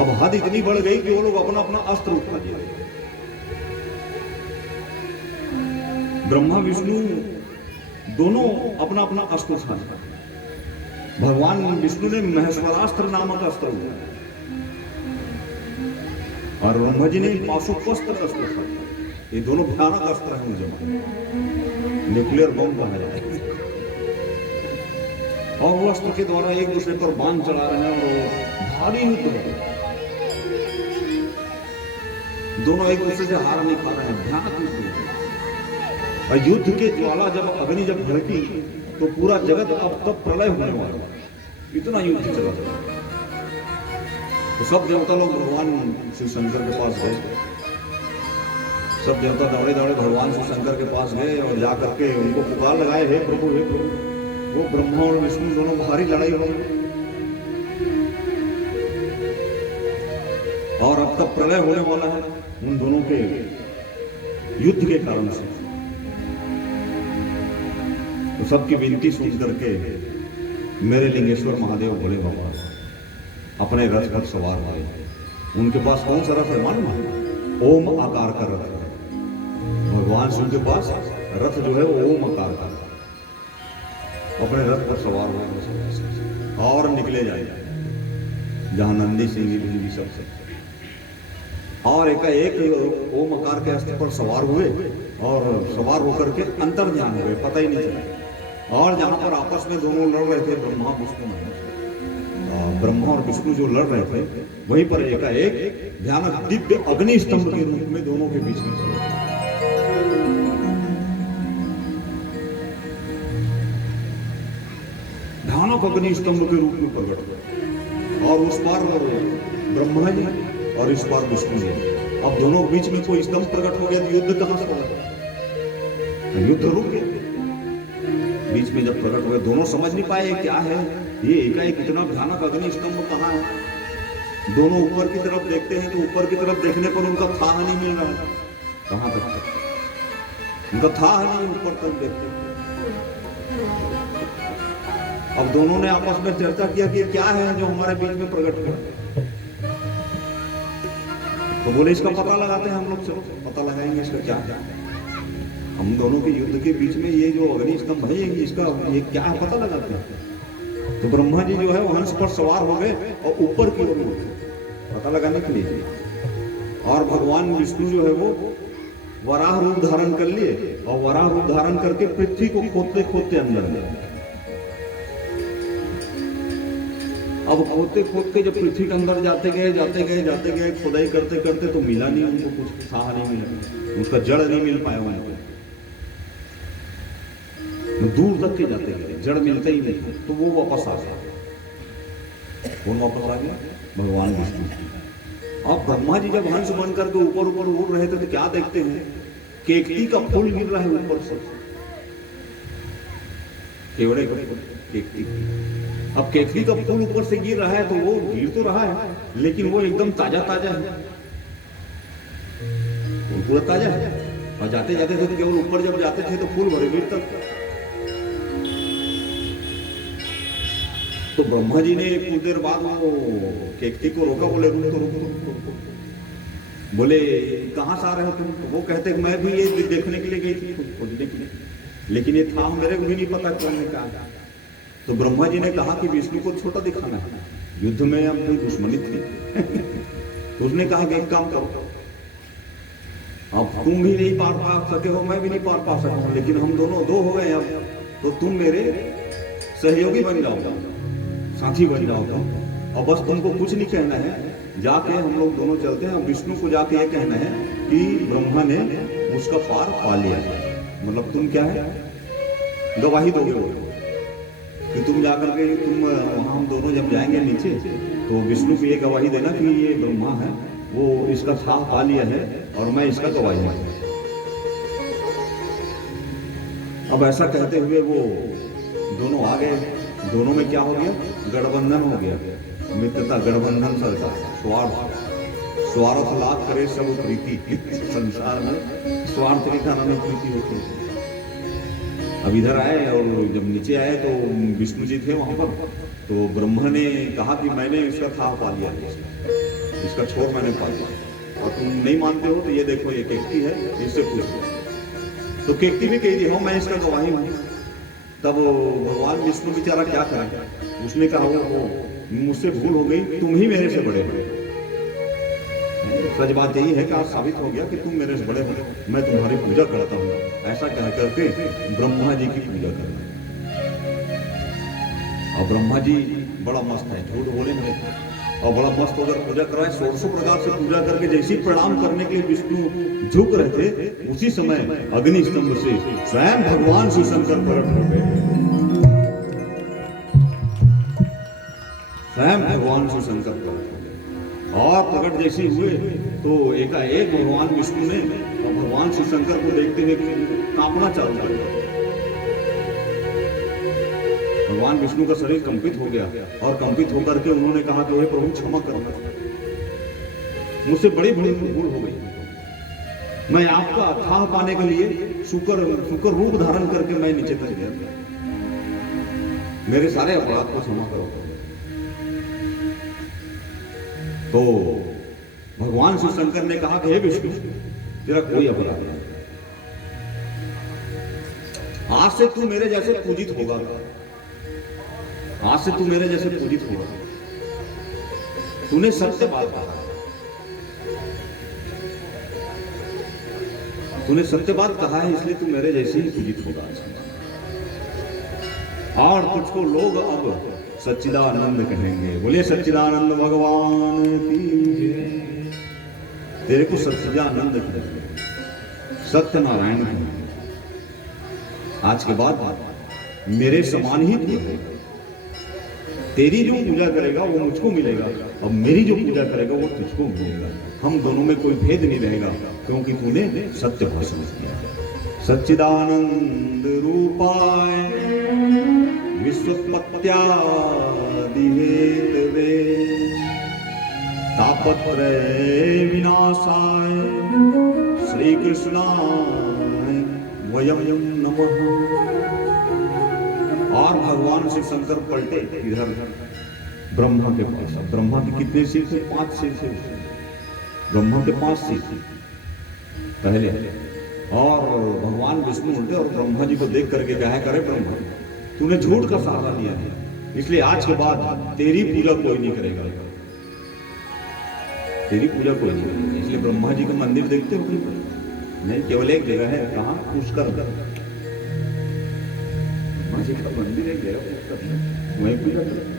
अब हद इतनी बढ़ गई कि वो लोग अपना अपना अस्त्र उठा दिए। ब्रह्मा विष्णु दोनों अपना अपना अस्त्र उठा दिया। भगवान विष्णु ने महेश्वरास्त्र नामक अस्त्र उठाया और ब्रह्मा जी ने पाशुपस्त्र अस्त्र उठाया। ये दोनों भयानक अस्त्र हैं मुझे, न्यूक्लियर बम कहा जाता है। और वो अस्त्र के द्वारा एक दूसरे पर बाण चला रहे हैं और भारी युद्ध हो गया। दोनों एक दूसरे से हार नहीं पा रहे हैं, भयानक युद्ध हो गया। और युद्ध के ज्वाला जब अग्नि जब भड़की तो पूरा जगत अब तब प्रलय होने वाला, इतना युद्ध चला था। तो सब देवता लोग भगवान शिव शंकर के पास गए सब देवता दौड़े दौड़े भगवान शिव शंकर के पास गए और जा करके उनको पुकार लगाए, हे प्रभु हे प्रभु। वो ब्रह्मा और विष्णु दोनों भारी लड़ाई हो गई और अब तक प्रलय होने वाला है उन दोनों के युद्ध के कारण से। तो सबकी विनती सुन करके मेरे लिंगेश्वर महादेव भोले बाबा अपने रथ पर सवार हुए। उनके पास कौन सा रथ है मालूम है? ओम आकार का रथ है। भगवान शिव के पास रथ जो है वो ओम आकार का। अपने रथ पर सवार हुए और निकले जाए जहां नंदी सिंह जी सबसे, और एकाएक ओम आकार के अस्त्र पर सवार हुए और सवार होकर के अंतर ध्यान हुए, पता ही नहीं चला। और जहां पर आपस में दोनों लड़ रहे थे, ब्रह्मा विष्णु, ब्रह्मा और विष्णु जो लड़ रहे थे, वहीं पर एकाएक भयानक दिव्य अग्नि स्तंभ के रूप में दोनों के बीच में चले। भयानक अग्नि स्तंभ के रूप में प्रकट हुए और उस पार ब्रह्मा जी और इस पार विष्णु जी। अब दोनों के बीच में कोई स्तंभ प्रकट हो गया तो युद्ध कहां से होगा? युद्ध रुक गया। बीच में जब प्रकट हुए दोनों समझ नहीं पाए क्या है ये, एकाएक इतना भयानक अग्नि स्तंभ कहाँ है। दोनों ऊपर की तरफ देखते हैं तो ऊपर की तरफ देखने पर उनका था नहीं मिल रहा है। कहां तक उनका था नहीं, ऊपर तक देखते। अब दोनों ने आपस में चर्चा किया कि क्या है जो हमारे बीच में प्रकट हुआ। तो बोले इसका पता लगाते हैं हम लोग, चलो पता लगाएंगे इसका क्या है। हम दोनों के युद्ध के बीच में ये जो अग्नि स्तंभ है इसका ये क्या है पता लगाते हैं। तो ब्रह्मा जी जो है वो हंस पर सवार हो गए और ऊपर की ओर पता लगाने के लिए, और भगवान विष्णु जो है वो वराह रूप धारण कर लिए और वराह रूप धारण करके पृथ्वी को खोदते खोदते अंदर गए। अब खोदते खोदते जब पृथ्वी के अंदर जाते गए खुदाई करते करते तो मिला नहीं उनको, कुछ था नहीं मिला, उसका जड़ नहीं मिल पाया उनको। दूर तक के जाते गए, जड़ मिलते ही नहीं, तो वो वापस आ गया। कौन वापस आ गया? भगवान विष्णु। अब ब्रह्मा जी जब हंस बन करके ऊपर ऊपर उड़ रहे थे तो क्या देखते हैं, केकड़ी का फूल गिर रहा है ऊपर से, केवड़े का केकड़ी। अब केकड़ी का फूल ऊपर से गिर रहा है तो वो गिर तो रहा है लेकिन वो एकदम ताजा ताजा है, वो पूरा ताजा है। और जाते जाते थे तो केवल ऊपर जब जाते थे तो फूल भरे गिर तक। तो ब्रह्मा जी ने कुछ देर बाद वो केकड़ी को रोका, बोले रुक तो रुक। बोले कहां से आ रहे हो तुम? तो वो कहते मैं भी ये देखने के लिए गई थी, खोजने के लिए, लेकिन ये था मेरे को भी नहीं पता कौन ने कहा। तो ब्रह्मा जी ने कहा कि विष्णु को छोटा दिखाना है, युद्ध में हम कोई दुश्मनी थी। तो उसने कहा कि एक काम करो, अब तुम भी नहीं पार पा सके हो, मैं भी नहीं पार पा सका हूं, लेकिन हम दोनों दो हो गए अब, तो तुम मेरे सहयोगी बन जाओगे, साथी बन जाओगे। और बस तुमको कुछ नहीं कहना है, जाके हम लोग दोनों चलते हैं। विष्णु को जाके ये कहना है कि ब्रह्मा ने उसका पार पा लिया। मतलब तुम क्या है, गवाही दोगे वो कि तुम जाकर के तुम वहां हम दोनों जब जाएंगे नीचे तो विष्णु को ये गवाही देना कि ये ब्रह्मा है, वो इसका साह पा लिया है और मैं इसका गवाही हूं। अब ऐसा कहते हुए वो दोनों आ गए। दोनों में क्या हो गया? गठबंधन हो गया, मित्रता, गठबंधन सरकार, स्वार्थ लाभ करे सब प्रीति। संसार में स्वार्थ के कारण प्रीति होती है। अब इधर आए और जब नीचे आए तो विष्णु जी थे वहां पर, तो ब्रह्मा ने कहा कि मैंने इसका था पा लिया, इसका छोर मैंने पा लिया, और तुम नहीं मानते हो तो ये देखो ये केकड़ी है, इससे पूछो। तो केकड़ी भी कह दी हो मैं इसका गवाही हूं। तब भगवान विष्णु बेचारा क्या करें, उसने कहा वो मुझसे भूल हो गई, तुम ही मेरे से बड़े हो। सच बात यही है कि आज साबित हो गया कि तुम मेरे से बड़े हो, मैं तुम्हारी पूजा करता हूँ। ऐसा कह करके ब्रह्मा जी की पूजा करना। और ब्रह्मा जी बड़ा मस्त है, झूठ बोलेंगे, और बड़ा मस्त होकर पूजा कराए। 1600 प्रकार से पूजा करके जैसे प्रणाम करने के लिए विष्णु झुक रहे थे, उसी समय अग्नि स्तंभ से स्वयं भगवान शिव शंकर प्रकट हो गए। स्वयं भगवान शिव शंकर प्रकट हो गए, और प्रकट जैसे हुए तो एकाएक भगवान विष्णु ने भगवान शिव शंकर को देखते हुए कांपना चालू कर दिया। भगवान विष्णु का शरीर कंपित हो गया और कंपित होकर के उन्होंने कहा कि हे प्रभु क्षमा करना, मुझसे बड़ी बड़ी भूल हो गई। मैं आपका अथाह पाने के लिए शुकर रूप धारण करके मैं नीचे तक गया। मेरे सारे अपराध को क्षमा करो। तो भगवान शिव शंकर ने कहा कि हे विष्णु, तेरा कोई अपराध नहीं, आज से तू मेरे जैसे पूजित होगा, आज से तू मेरे जैसे पूजित होगा। तूने सत्य बात कहा, तूने सत्य बात कहा है, इसलिए तू मेरे जैसे ही पूजित होगा। और तुझको लोग अब सच्चिदानंद कहेंगे। बोले सच्चिदानंद भगवान की जय। तेरे को सच्चिदानंद कहेंगे, सत्यनारायण कहेंगे। आज के बाद मेरे समान ही तू है। तेरी जो पूजा करेगा वो मुझको मिलेगा और मेरी जो पूजा करेगा वो तुझको मिलेगा। हम दोनों में कोई भेद नहीं रहेगा, क्योंकि तूने सत्य भाषण किया। सच्चिदानंद रूपाय विश्वोत्पत्त्यादि हेतवे तापत्रय विनाशाय श्री कृष्णाय वयं नमः। और भगवान शिव शंकर पलटे इधर ब्रह्मा के पास। ब्रह्मा के कितने सिर थे? 5 सिर थे। ब्रह्मा के 5 सिर पहले, और भगवान विष्णु उल्टे और ब्रह्मा जी को देख करके कहा, करे ब्रह्मा, तूने झूठ का सहारा लिया है, इसलिए आज के बाद तेरी पूजा कोई नहीं करेगा, तेरी पूजा कोई नहीं करेगा। इसलिए ब्रह्मा जी का मंदिर देखते हो नहीं, केवल एक जगह है, कहाँ? पुष्कर। ब्रह्मा जी का मंदिर एक जगह पुष्कर, वहीं पूजा करें।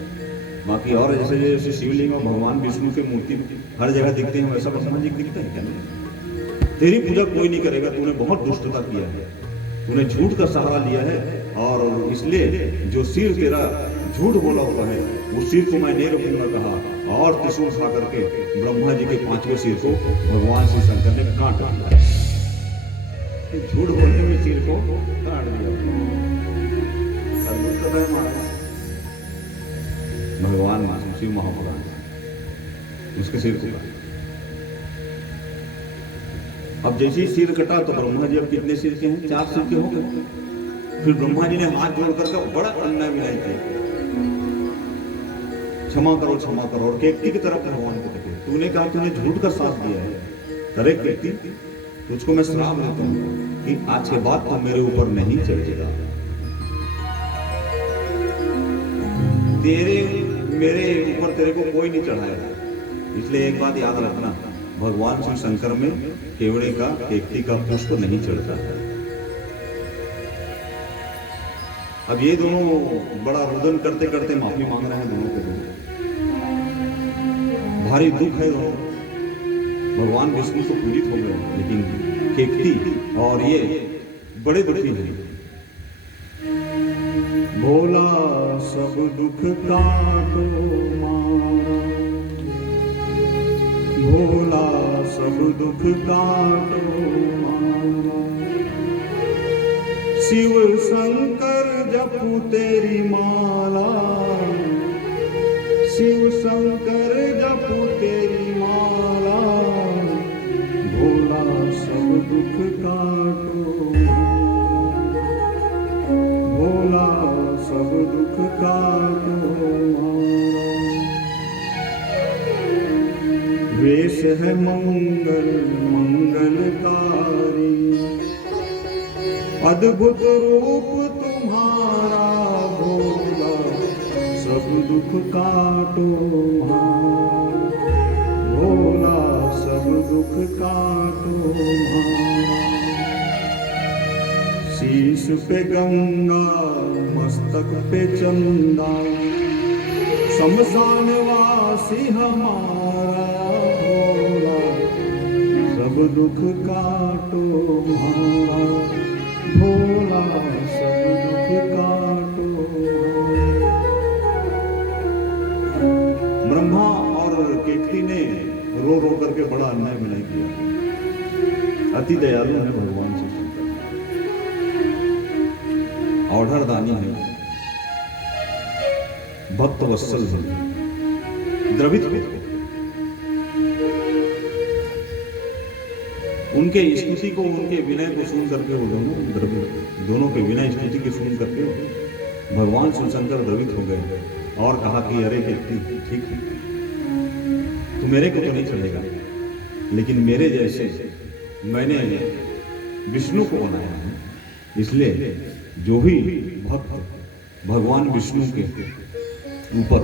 बाकी और जैसे जैसे शिवलिंग और भगवान विष्णु की मूर्ति हर जगह दिखते हैं, वैसा ब्रह्मा जी दिखते हैं क्या? नहीं। तेरी पूजा कोई नहीं करेगा, तूने बहुत दुष्टता किया है, तूने झूठ का सहारा लिया है, और इसलिए जो सिर तेरा झूठ बोला हुआ है वो सिर को मैं नहीं रखूंगा कहा, और त्रिशूल उठा करके ब्रह्मा जी के 5वें सिर को भगवान श्री शंकर ने काट दिया। झूठ बोलने में सिर को काट दिया। भगवान शिव महापुराण उसके सिर को काटा। अब जैसे ही सिर कटा तो ब्रह्मा जी अब कितने सिर के हैं? 4 सिर के हो गए। फिर ब्रह्मा जी ने हाथ जोड़ करके बड़ा अन्याय विनय किया, क्षमा करो क्षमा करो। और केकती की तरफ भगवान को देखे, तूने कहा तूने झूठ का साथ दिया है, अरे केकती तुझको मैं श्राप देता हूं कि आज के बाद तू मेरे ऊपर नहीं चढ़ेगा। तेरे मेरे ऊपर तेरे को कोई नहीं चढ़ाएगा। इसलिए एक बात याद रखना, भगवान शिव शंकर में केवड़े का केकती का पुष्प नहीं चढ़ता है। अब ये दोनों बड़ा रुदन करते करते माफी मांग रहे हैं, दोनों के दोनों भारी दुख है। दोनों भगवान विष्णु से पूजित हो गए, लेकिन केकती और ये बड़े दुखी हैं। भोला सब दुख काटो मारा, भोला सब दुख काटो मारा। शिव शंकर जपू तेरी माला, शिव शंकर जपू तेरी माला। भोला सब दुख काटो, भोला सब दुख काटो। वेश है मंगल मंगलकारी, अद्भुत रूप तुम्हारा। भोला सब दुख काटो मारा, भोला सब दुख काटो मारा। शीश पे गंगा मस्तक पे चंदा, शमशान वासी हमारा। भोला सब दुख काटो मारा, भोला सब दुख काटो मारा। ब्रह्मा और केकती ने रो रो करके बड़ा अन्याय विनय किया। अति दयालु है भगवान शिव शंकर, औढ़र दानी है, भक्त वत्सल है, द्रवित है। उनके स्तुति को, उनके विनय को सुन करके वो दोनों के विनय स्तुति के सुन करके भगवान शिव शंकर द्रवित हो गए और कहा कि अरे व्यक्ति ठीक है, तू मेरे को तो नहीं चलेगा, लेकिन मेरे जैसे मैंने विष्णु को बनाया है, इसलिए जो भी भक्त भगवान विष्णु के ऊपर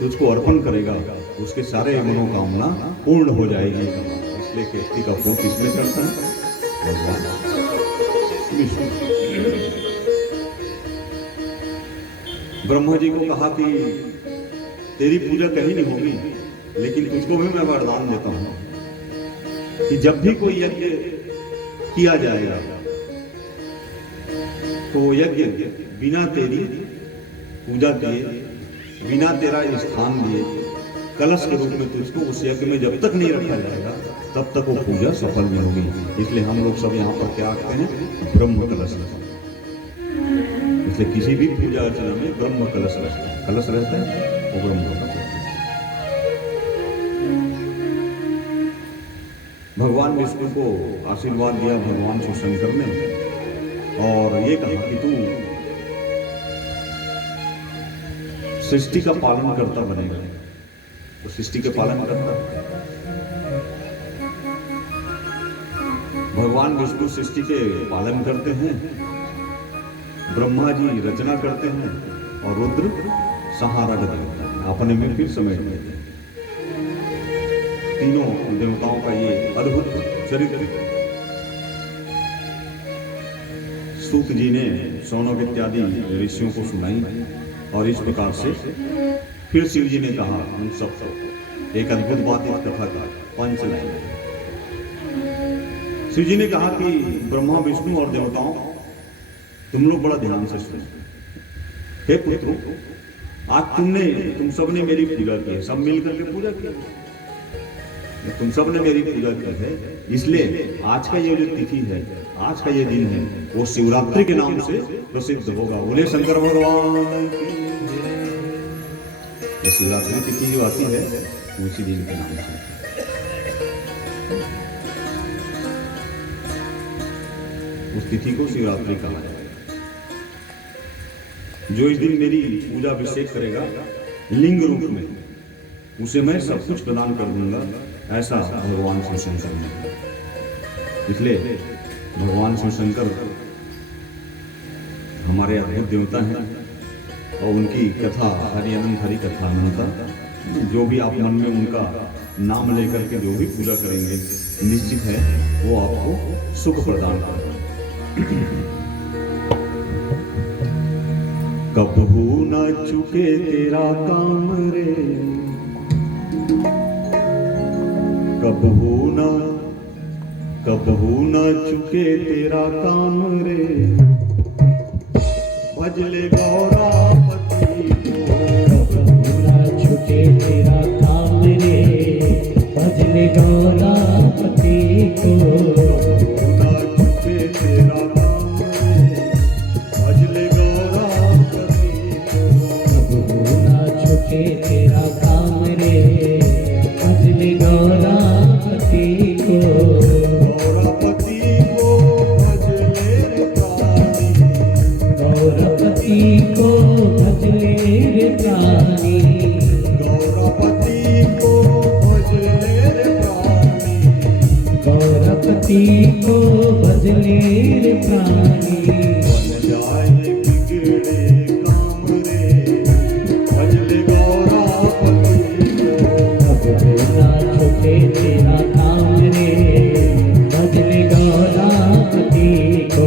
तुझको अर्पण करेगा उसके सारे मनोकामना पूर्ण हो जाएगी। इसलिए केतकी का फूल किसमें चढ़ता है? भगवान विष्णु। ब्रह्मा जी को कहा कि तेरी पूजा कहीं नहीं होगी, लेकिन तुझको भी मैं वरदान देता हूं कि जब भी कोई यज्ञ किया जाएगा तो यज्ञ बिना तेरी पूजा किए, बिना तेरा स्थान दिए कलश के रूप में तुझको उस यज्ञ में जब तक नहीं रखा जाएगा तब तक वो पूजा सफल नहीं होगी। इसलिए हम लोग सब यहाँ पर क्या रखते हैं? ब्रह्म कलश रखते हैं। इसलिए किसी भी पूजा अर्चना में ब्रह्म कलश रहता है, कलश रहता है वो ब्रह्म कलश। भगवान विष्णु को आशीर्वाद दिया भगवान शिव शंकर ने और ये कहा कि तू सृष्टि का पालन करता बनेगा। तो सृष्टि के पालन करता, भगवान विष्णु सृष्टि के पालन करते हैं, ब्रह्मा जी रचना करते हैं और रुद्र सहारा देते हैं, अपने में फिर समेट लेते हैं। तीनों देवताओं का ये अद्भुत चरित्र सूत जी ने शौनक इत्यादि ऋषियों को सुनाई और इस प्रकार से फिर शिव जी ने कहा उन सबको एक अद्भुत बात इस कथा का पंचलाइन। शिव जी ने कहा कि ब्रह्मा विष्णु और देवताओं तुम लोग बड़ा ध्यान से सुनो। हे पुत्रों, आज तुम सबने मेरी पूजा की है, सब मिलकर के पूजा की, तुम सब ने मेरी पूजा की है। इसलिए आज का ये जो तिथि है, आज का ये दिन है, वो शिवरात्रि के नाम से प्रसिद्ध होगा। बोले शंकर भगवान की। ये शिवरात्रि तिथि जो आती है उसी दिन के नाम से, उस तिथि को शिवरात्रि कहा जाए। जो इस दिन मेरी पूजा अभिषेक करेगा लिंग रूप में, उसे मैं सब कुछ प्रदान कर दूंगा, ऐसा भगवान शिव शंकर ने। इसलिए भगवान शिव शंकर हमारे अद्भुत देवता हैं और उनकी कथा हरि अनंत हरि कथा अनंता। जो भी आप मन में उनका नाम लेकर के जो भी पूजा करेंगे निश्चित है वो आपको सुख प्रदान करेगा। कबहू न चुके तेरा काम रे, कबहू न चुके तेरा काम रे, भजले गौरापति को। कबहू न चुके तेरा काम रे, भजले गौरापति को। कबहू न चुके तेरा काम रे, भजले गौरापति को। गौरापति को भजले रे प्राणी, गौरापति को भजले रे प्राणी। कबहू न छूटे तेरा काम रे, भजले गौरापति को।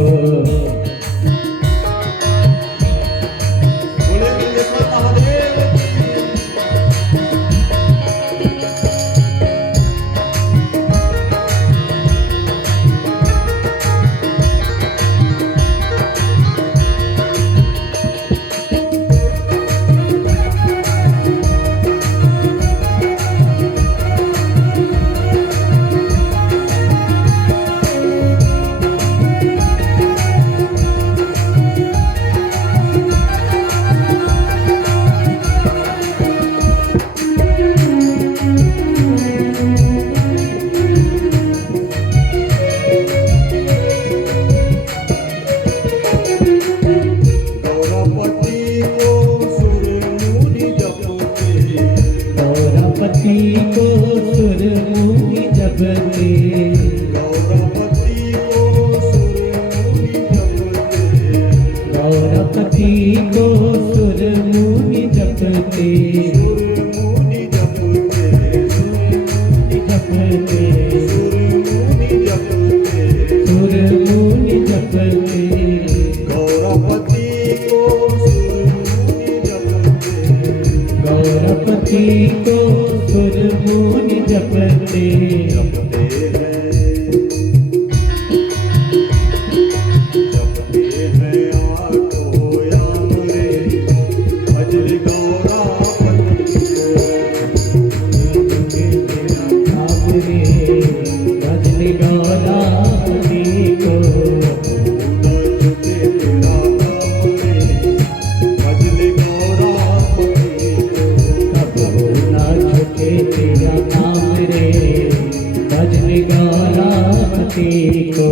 को सुर मुनि जपते, गौरपति को सुर मुनि जपते, गौरपति को सुर मुनि जपते, गौरपति को गौरपति को सुर मुनि जपते, जपते हैं आठों याम रे, भजन गौरपति भजन गौरपति को, तेरा नाम रे भजन गौरपति को।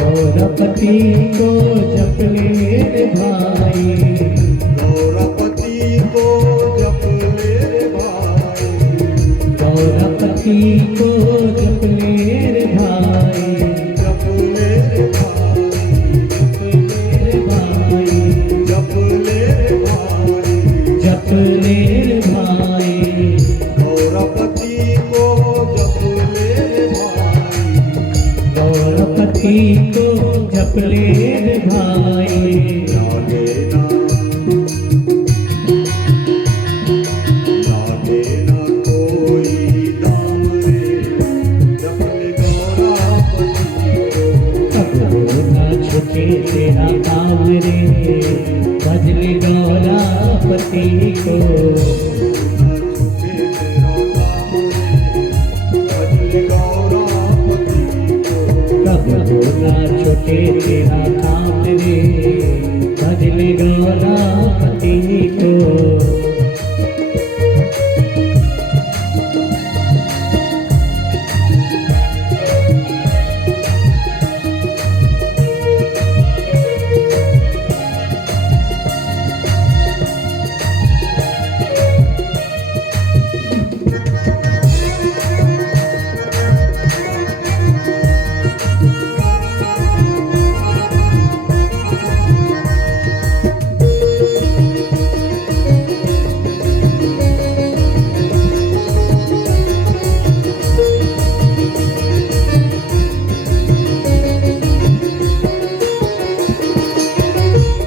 गौरपति को जप ले भाई, गौरपति को जप ले भाई, गौरपति को जप ले भाई, जप ले भाई, जप ले भाई, जप ले भाई, जप ले भाई, गौरपति को जप ले भाई, गौरपति को जप ले भाई, लागे ना कोई दाम रे, जप ले गौरपति कबो न छूटे तेरा काम रे भजन गौरपति को, कबो न छूटे तेरा काम रे भजन गौरपति को।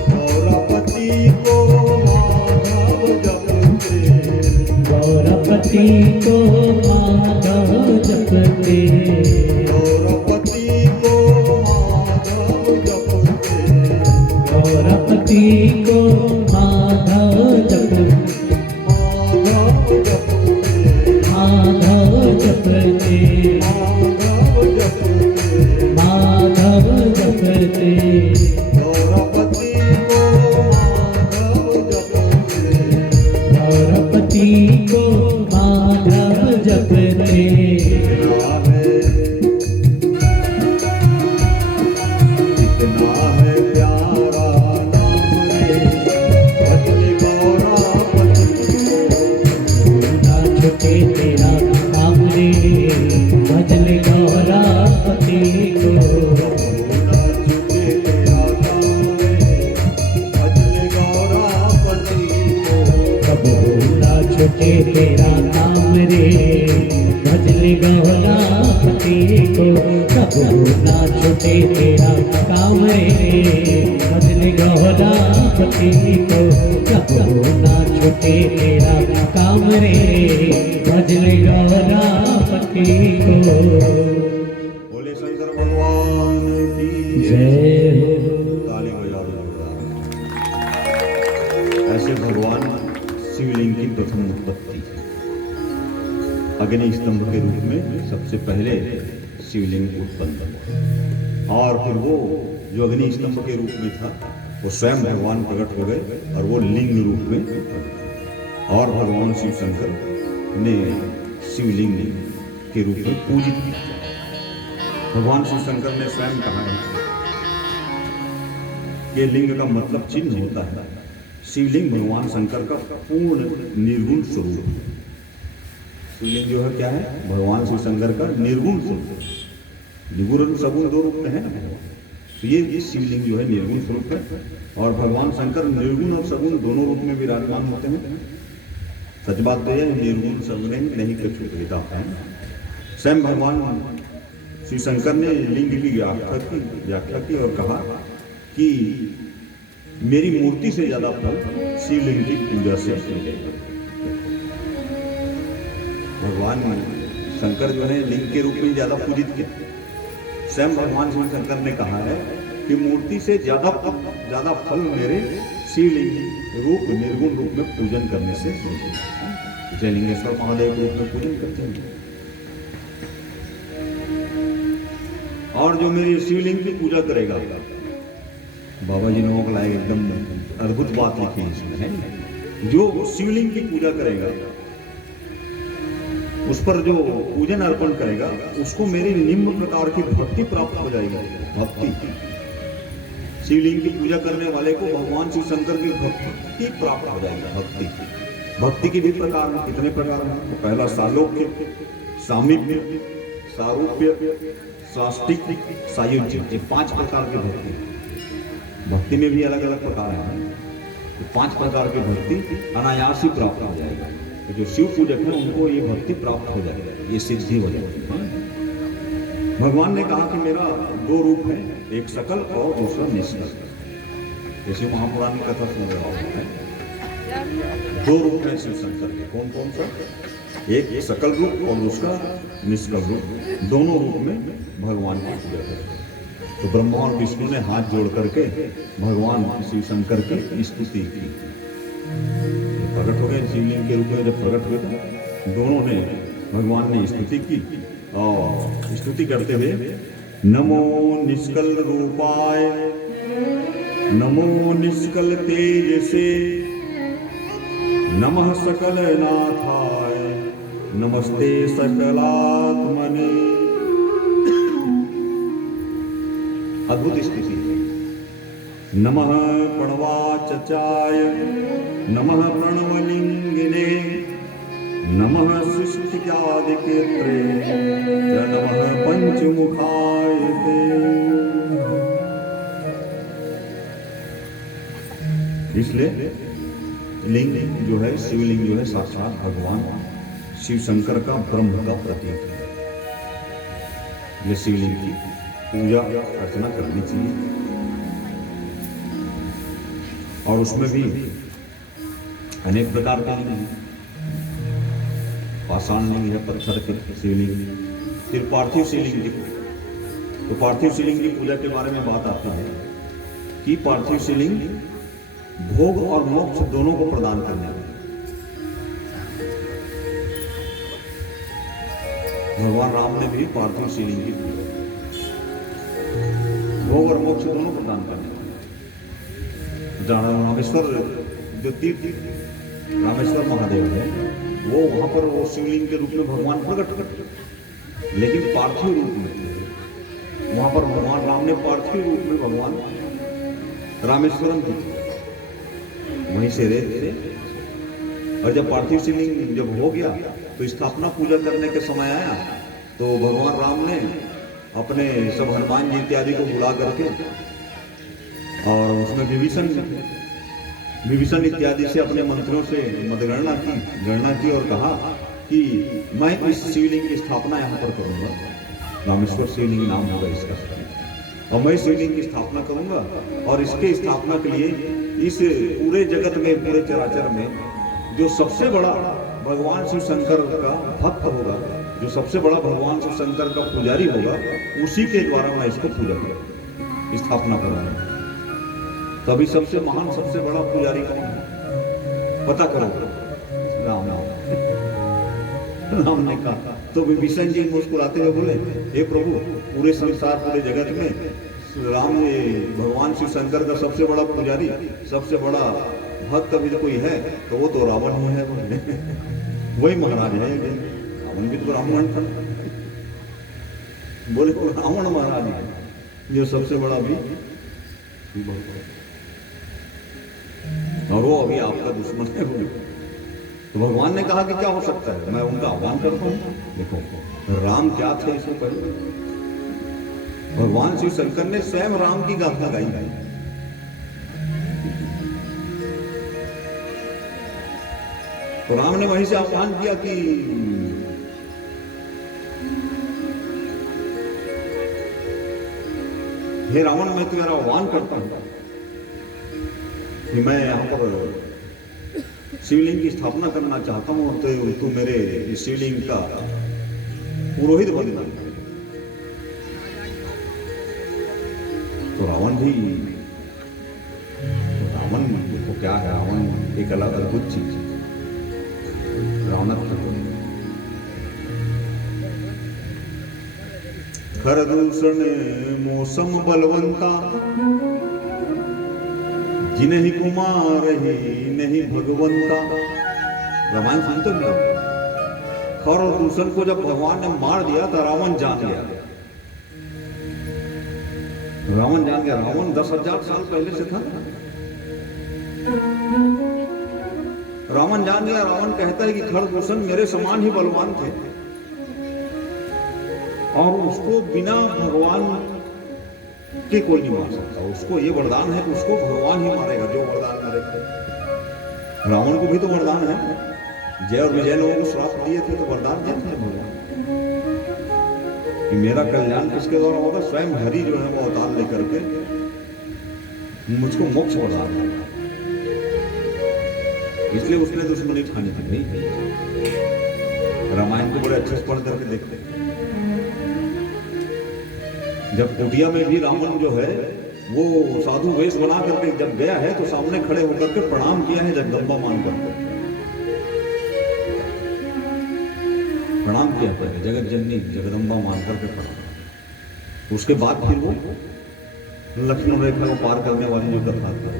गौरपति को माधव जपते, गौरपति को माधव जपते, गौरपति को माधव जपते, माधव जपते, माधव जपते, गौरपति को माधव जपते, गौरपति को माधव जपते, कितना है प्यारा नाम रे, भजन गौरपति ना छूटे तेरा नाम रे भजन गौरपति को, कबो ना छूटे तेरा नाम रे भजन गौरपति को, कबो ना छूटे तेरा काम रे भजन गौरपति गौरापति को, कबो ना छूटे तेरा काम रे, भजन गौरापति को। बोले शंकर भगवान की जय हो। ताली बजा दो। ऐसे भगवान शिवलिंग की प्रथम उत्पत्ति अग्नि स्तंभ के रूप में सबसे पहले शिवलिंग उत्पन्न हुआ, और फिर वो जो अग्नि स्तंभ के रूप में था वो स्वयं भगवान प्रकट हो गए और वो लिंग रूप में, और भगवान शिव शंकर ने शिवलिंग के रूप में पूजित किया। भगवान शिव शंकर ने स्वयं कहा है कि लिंग का मतलब चिन्ह होता है। शिवलिंग भगवान शंकर का पूर्ण निर्गुण स्वरूप। शिवलिंग जो है क्या है? भगवान शिव शंकर का निर्गुण स्वरूप। निर्गुण और सगुण दो रूप में है ना, तो ये शिवलिंग जो है निर्गुण स्वरूप है, और भगवान शंकर निर्गुण और सगुण दोनों रूप में विराजमान होते हैं। सच बात तो यह निर्गुण सगुण नहीं कछु भेदा है। स्वयं भगवान श्री शंकर ने लिंग की व्याख्या की और कहा कि मेरी मूर्ति से ज्यादा फल शिवलिंग की पूजा से मिलेगा। भगवान शंकर जो है लिंग के रूप में ज्यादा पूजित किए। स्वयं भगवान शिव शंकर ने कहा है कि मूर्ति से ज्यादा फल मेरे शिवलिंग रूप निर्गुण रूप में पूजन करने से मिलेगा। जयलिंगेश्वर महादेव रूप में पूजन करते हैं, और जो मेरी शिवलिंग की पूजा करेगा, बाबा जी ने लाए एकदम अद्भुत बात लिखी है इसमें, है जो शिवलिंग की पूजा करेगा, उस पर जो पूजन अर्पण करेगा, उसको मेरी निम्न प्रकार की भक्ति प्राप्त हो जाएगी। भक्ति, शिवलिंग की पूजा करने वाले को भगवान शिव शंकर की भक्ति प्राप्त हो जाएगी। भक्ति के भी प्रकार हैं। कितने प्रकार हैं? तो पहला सालोक्य, सामीप्य, सारूप्य, साष्टिक, सायुज्य, ये 5 प्रकार की भक्ति। भक्ति में भी अलग अलग प्रकार हैं, तो 5 प्रकार की भक्ति अनायास ही प्राप्त हो जाएगी। तो जो शिव पूजक है उनको ये भक्ति प्राप्त हो जाएगी, ये सिद्धि हो जाएगी। भगवान ने कहा कि मेरा 2 रूप है, एक सकल और दूसरा निष्कल। जैसे महापुराण की कथा सुन रहे हो, 2 रूप है शिव शंकर के। कौन कौन सा? एक सकल रूप और दूसरा निष्कल रूप। दोनों रूप में भगवान की पूजा करते। तो ब्रह्मा और विष्णु ने हाथ जोड़ करके भगवान शिव शंकर की स्तुति की। प्रकट हो गए शिवलिंग के रूप में, जब प्रकट हुए थे दोनों ने, भगवान ने स्तुति की, और स्तुति करते हुए नमो निष्कल रूपाय, नमो निष्कल तेज से, नमः सकल नाथाय, नमस्ते सकलात्मने। अद्भुत स्थिति। नमः प्रणवाचचाय, नमः प्रणवलिंगिने, नमः सृष्टिकादिकेत्रे, नमः पंचमुखाय ते। इसलिए लिंग जो है, शिवलिंग जो है, साक्षात भगवान शिव शंकर का ब्रह्म का प्रतीक है। ये शिवलिंग की पूजा अर्चना करनी चाहिए, और उसमें भी अनेक प्रकार के लिंग हैं। पाषाण लिंग है, पत्थर के शिवलिंग, फिर पार्थिव शिवलिंग की। तो पार्थिव शिवलिंग की पूजा के बारे में बात आती है कि पार्थिव शिवलिंग भोग और मोक्ष दोनों को प्रदान करने वाली। भगवान राम ने भी पार्थिव शिवलिंग की पूजा, भोग और मोक्ष दोनों प्रदान करने वाले। रामेश्वर जो तीर्थ रामेश्वर महादेव है, वो वहां पर वो शिवलिंग के रूप में भगवान प्रकट करते, लेकिन पार्थिव रूप में। वहां पर भगवान राम ने पार्थिव रूप में भगवान रामेश्वरम की, वहीं से रेत से। और जब पार्थिव शिवलिंग जब हो गया तो स्थापना पूजा करने के समय आया, तो भगवान राम ने अपने सब हनुमान जी इत्यादि को बुला करके, और उसमें विभीषण इत्यादि से अपने मंत्रियों से मतगणना की और कहा कि मैं इस शिवलिंग की स्थापना यहाँ पर करूंगा। रामेश्वर शिवलिंग नाम होगा इसका। और मैं शिवलिंग की स्थापना करूंगा और इसके स्थापना के लिए इस पूरे जगत में, पूरे चराचर में जो सबसे बड़ा भगवान शिव शंकर का भक्त होगा, जो सबसे बड़ा भगवान शिव शंकर का पुजारी होगा, उसी के द्वारा मैं इसको पूजा करूंगा, स्थापना करूंगा। तभी सबसे महान, सबसे बड़ा पुजारी कौन है पता करो? राम। राम ने कहा तो विभीषण जी मुस्कुराते हुए बोले, हे प्रभु, पूरे संसार, पूरे जगत में राम ने, भगवान शिव शंकर का सबसे बड़ा पुजारी, सबसे बड़ा भक्त अभी कोई है तो वो तो रावण ही है। वही महाराज है। रावण भी तो ब्राह्मण था। बोले वो रावण महाराज है जो सबसे बड़ा भी और वो अभी आपका दुश्मन है। बोले तो भगवान ने कहा कि क्या हो सकता है, मैं उनका आह्वान करता हूँ। देखो राम क्या थे इससे पहले, भगवान शिव शंकर ने स्वयं राम की गाथा गाई है। तो राम ने वहीं से आह्वान किया कि हे रावण, मैं तुम्हारा आह्वान करता हूं कि मैं यहां पर शिवलिंग की स्थापना करना चाहता हूं, तो तू मेरे इस शिवलिंग का पुरोहित बनना। तो रावण भी, रावण देखो क्या है, रावण एक अलग अद्भुत चीज है। रावणत्व खरदूषण मौसम बलवंता, जिन्हीं कुमार ही नहीं भगवंता। रामायण सुनते हो? खर और दूषण को जब भगवान ने मार दिया तो रावण जान गया। रावण जान गया। रावण 10,000 साल पहले से था। रावण जान गया। रावण कहता है कि खरदूषण मेरे समान ही बलवान थे और उसको बिना भगवान के कोई नहीं मार सकता। उसको ये वरदान है कि उसको भगवान ही मारेगा, जो वरदान मारेगा। रावण को भी तो वरदान है, जय और विजय लोगों को श्राप दिए थे तो वरदान दिए थे भगवान कि मेरा कल्याण किसके द्वारा होगा? स्वयं हरि जो है वो अवतार लेकर के मुझको मोक्ष प्रदान करेगा। इसलिए उसने दुश्मनी ठानी थी। भाई रामायण को बड़े अच्छे से पढ़ करके देखते। जब कुटिया में भी रावण जो है वो साधु वेश बना करके जब गया है तो सामने खड़े होकर के प्रणाम किया है जगदम्बा मानकर, प्रणाम किया पहले जगत जननी जगदम्बा मानकर के प्रणाम। उसके बाद फिर वो लक्ष्मण रेखा को पार करने वाली जो कथा था,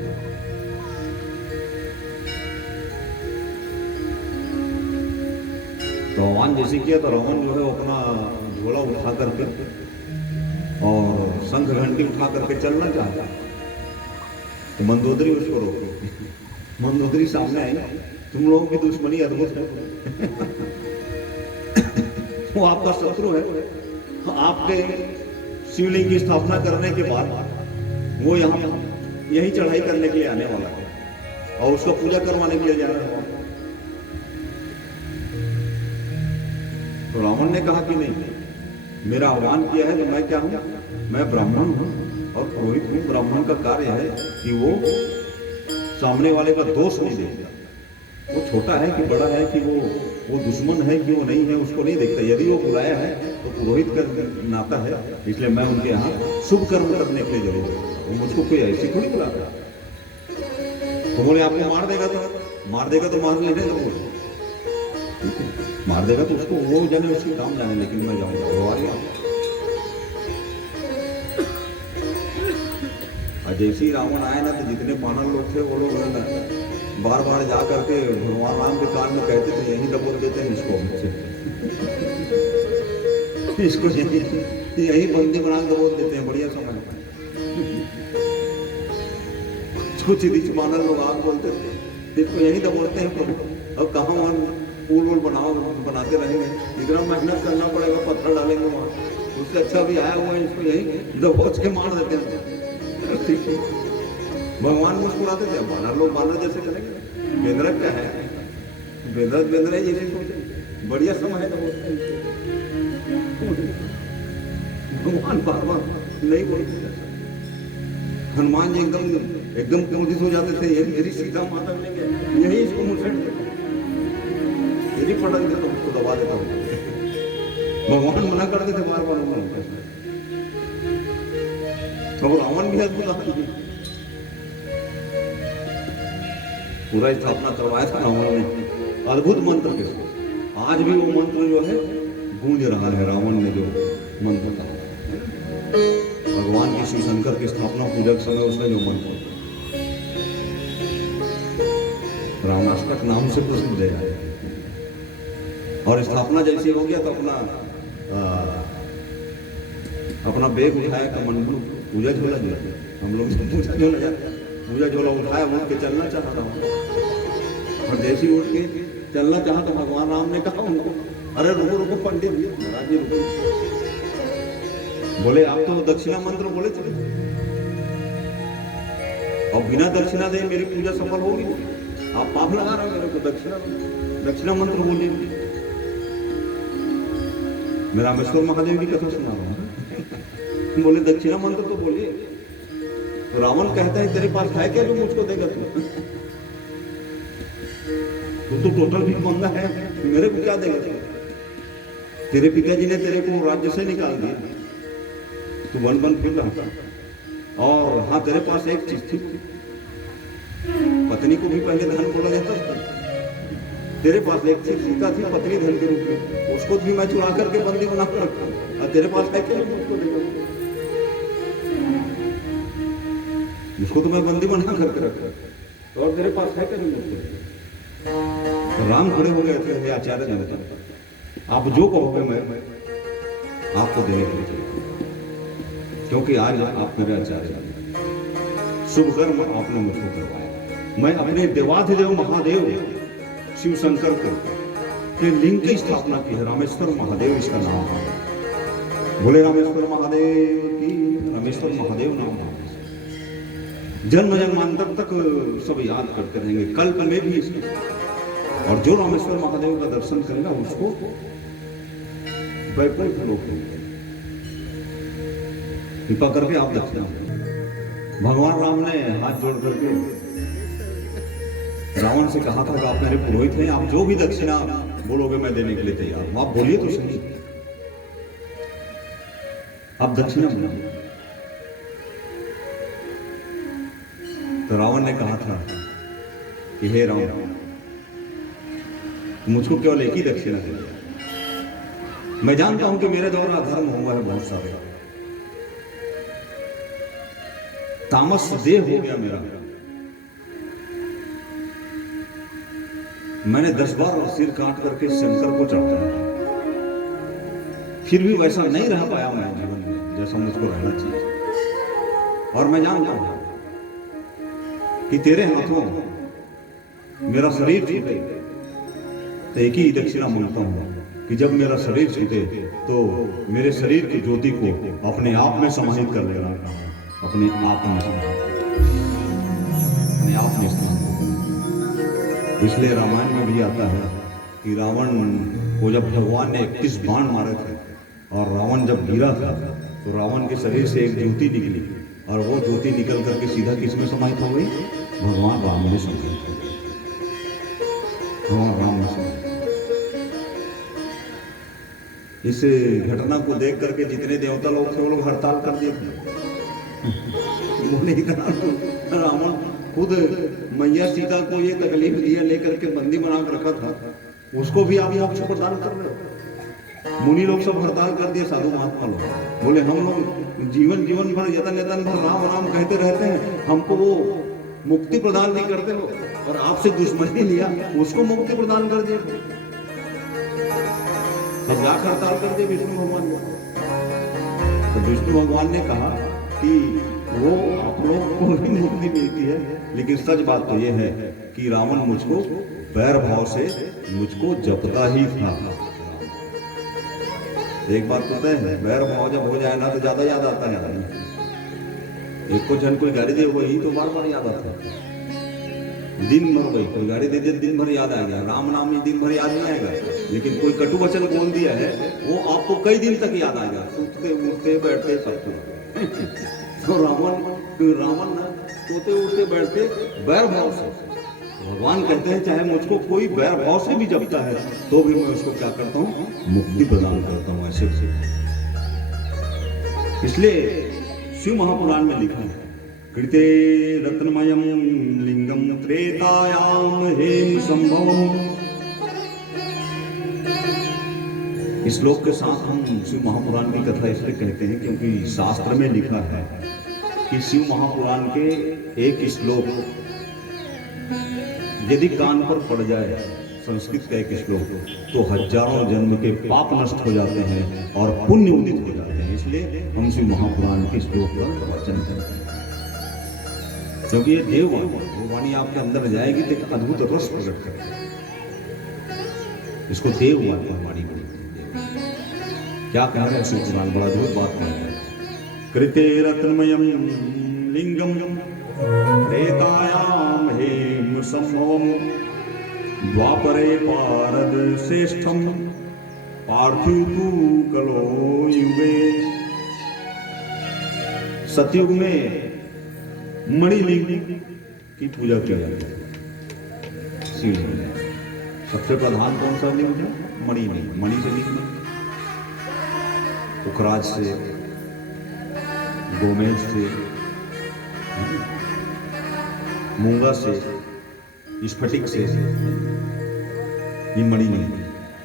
तो आह्वान जैसे किया तो रावण जो है अपना झोला उठा करके और शंख घंटी उठा करके चलना चाहता, तो मंदोदरी उसको रोकी। मंदोदरी सामने आई, तुम लोगों की दुश्मनी अद्भुत है। वो आपका शत्रु है। आपके शिवलिंग की स्थापना करने के बाद वो यहाँ यही चढ़ाई करने के लिए आने वाला है और उसका पूजा करवाने के लिए जा रहा है। तो रावण ने कहा कि नहीं, मेरा आह्वान किया है तो मैं क्या हूं? मैं ब्राह्मण हूं और पुरोहित हूं। ब्राह्मण का कार्य है कि वो सामने वाले का दोष नहीं देखता। वो छोटा है कि बड़ा है, कि वो दुश्मन है कि वो नहीं है, उसको नहीं देखता। यदि वो बुलाया है तो पुरोहित का नाता है, इसलिए मैं उनके यहाँ शुभ कर्म करने के लिए जरूर हूं। वो मुझको कोई ऐसी थोड़ी बुलाता। तो बोले आपको मार देगा तो मार लेने दो, मार देगा तो उसको वो जाने, उसके काम जाने, लेकिन मैं जाऊंगा। वो आ गया। और जैसे ही रावण आए ना तो जितने पानल लोग थे वो लोग ना बार बार जा करके भगवान राम के कान में कहते थे, यही दबोच देते हैं इसको, इसको यही बंदी बना दबोच देते हैं। बढ़िया समझ कुछ रिच पानल लोग आग बोलते थे, इसको यही दबोचते हैं प्रभु। अब कहाँ वहां पुल वुल बनाते रहेंगे, इतना मेहनत करना पड़ेगा, पत्थर डालेंगे वहां, उससे अच्छा भी आया हुआ है, इसको यही दबोच के मार देते हैं। भगवान मुस्कुराते थे। बानर लोग बानर जैसे करेंगे, बेंद्रा क्या है, बेंद्रा जैसे सोचे, बढ़िया समय है। भगवान बार बार नहीं बोलते। हनुमान जी एकदम क्रोधित हो जाते थे, ये मेरी सीता माता ने क्या यही इसको मुझे यही पटक देता हूँ, उसको दबा देता हूँ। भगवान मना करते थे बार बार उनको। तो रावण भी अद्भुत आदमी, पूरा स्थापना करवाया था रावण ने अद्भुत मंत्र के साथ। आज भी वो मंत्र जो है गूंज रहा है, रावण ने जो मंत्र कहा भगवान की शिव शंकर की स्थापना पूजा के समय उसने जो मंत्र रावणाष्टक नाम से प्रसिद्ध है। और स्थापना जैसे हो गया तो अपना बैग उठाया का मंडू पूजा झोला जो हम लोग पूजा झोला जाते, पूजा झोला उठाया उठ के चलना चाहता हूँ, और जैसे ही उठ के चलना चाहा तो भगवान राम ने कहा उनको, अरे रुको रुको पंडित जी, महाराज जी रुको। बोले आप तो दक्षिणा मंत्र बोले थे, और बिना दक्षिणा दे मेरी पूजा सफल होगी, आप पाप लगा रहे हो मेरे को, दक्षिणा मंत्र बोलिए। मैं रामेश्वर महादेव की कथा सुना रहा हूँ। बोले दक्षिणा मंत्र तो बोलिए। तो रावण कहता है तेरे पास है क्या जो मुझको देगा तू तो टोटल भी मंगा है, मेरे को क्या देगा तू? तेरे पिताजी ने तेरे को राज्य से निकाल दिया, तू वन वन फिर रहा, और हाँ तेरे पास एक चीज थी, पत्नी को भी पहले धन बोला जाता था, तेरे पास एक चीज सीता थी पत्नी धन के रूप में, उसको भी मैं चुरा करके बंदी बना कर रखा, और तेरे पास है क्या मुझको देगा? उसको तो मैं बंदी बना करके रखा, तो और तेरे पास है क्या मुझको? तो राम खड़े हो गए थे, आचार्य जनता आप जो कहोगे मैं आपको देने के लिए, क्योंकि आज आप मेरे आचार्य, शुभ कर्म आपने मुझको करवाया। मैं अपने देवाधिदेव महादेव शिव शंकर के लिंग की स्थापना की है, रामेश्वर महादेव इसका नाम है। बोले रामेश्वर महादेव की, रामेश्वर महादेव नाम है, जन्म जन्मांतर तक सब याद करते रहेंगे, कल्प में भी इसका। और जो रामेश्वर महादेव का दर्शन करेगा उसको वैकुंठ लोक कृपा करके आप दक्षिणा। भगवान राम ने हाथ जोड़ करके रावण से कहा था कि आप मेरे पुरोहित हैं, आप जो भी दक्षिणा बोलोगे मैं देने के लिए तैयार हूं, आप बोलिए तो सही, आप दक्षिणा बोलिए। तो रावण ने कहा था कि हे राम, मुझको केवल एक ही दक्षिणा है, मैं जानता हूं कि मेरे द्वारा अधर्म हुआ है बहुत सारे, तामस देह हो गया मेरा, मैंने 10 बार सिर काट करके शंकर को चढ़ाया, फिर भी वैसा नहीं रह पाया मैं जीवन में जैसा मुझको रहना चाहिए। और मैं जानता हूं कि तेरे हाथों मेरा शरीर छूटे तो एक ही दक्षिणा मांगता हूं कि जब मेरा शरीर छूटे तो मेरे शरीर की ज्योति को अपने आप में समाहित कर लेना, अपने आप में इसलिए रामायण में भी आता है कि रावण को जब भगवान ने 31 बाण मारे थे और रावण जब गिरा था तो रावण के शरीर से एक ज्योति निकली, और वो ज्योति निकल करके सीधा किसमें समाहित हो गई? भगवान राम में समाहित हो गई, भगवान राम में समाहित। इस घटना को देख करके जितने देवता लोग थे वो लोग हड़ताल कर दिए बोले इतना रावण खुद मैया सीता को ये तकलीफ दिया लेकर के बंदी बना कर रखा था, उसको भी आप मोक्ष प्रदान कर रहे हो। मुनि लोग सब हड़ताल कर दिए, साधु महात्मा लोग बोले हम लोग जीवन भर यतन भर राम राम कहते रहते हैं, हमको वो मुक्ति प्रदान नहीं करते हो, और आपसे दुश्मनी लिया उसको मुक्ति प्रदान कर दिया। तो क्या हड़ताल कर दिया विष्णु भगवान को? तो विष्णु भगवान ने कहा कि वो आप लोग को भी मुक्ति मिलती है, लेकिन सच बात तो ये है कि रावण मुझको बैर भाव से मुझको जपता ही था। एक बात तो तय है, बैर भाव जब हो जाए ना तो ज्यादा याद आता है आदमी। एक को जन कोई गाड़ी दे वही तो बार बार याद आता है, दिन भर वही कोई गाड़ी दे दे दिन भर याद आएगा, राम नाम ही दिन भर याद नहीं आएगा, लेकिन कोई कटु वचन बोल दिया है वो आपको कई दिन तक याद आएगा, उठते उठते बैठते सब। तो रावण कि रावण ना सोते उठते बैठते बैर भाव से, भगवान कहते हैं चाहे मुझको कोई बैर भाव से भी जपता है तो भी मैं उसको क्या करता हूँ, मुक्ति प्रदान करता हूँ ऐसे। इसलिए शिव महापुराण में लिखा है, कृते रत्नमयम लिंगम त्रेतायाम हेम संभवम। इस श्लोक के साथ हम शिव महापुराण की कथा इसलिए कहते हैं क्योंकि शास्त्र में लिखा है कि शिव महापुराण के एक श्लोक यदि कान पर पड़ जाए, संस्कृत का एक श्लोक, तो हजारों जन्म के पाप नष्ट हो जाते हैं और पुण्य उदित हो जाते हैं। इसलिए हम शिव महापुराण के श्लोक पर वचन करते हैं, क्योंकि ये देववाणी, वो वाणी आपके अंदर जाएगी तो एक अद्भुत रस प्रकट करेगी। इसको देववाणी बोलते हैं। क्या कह रहे हैं शिव पुराण, बड़ा अद्भुत बात कह रहे हैं। कृते रत्नमयम लिंगम त्रेतायाम हेम संभवम द्वापरे पारद श्रेष्ठम पार्थिव तु कलो युगे। सतयुग में मणिलिंग की पूजा की जाती है। शिवलिंग में सबसे प्रधान कौन सा लिंग है? मणिलिंग। मणि से लिंग में पुखराज से, गोमेज से, मूंगा से, स्फटिक से, ये मणिलिंग।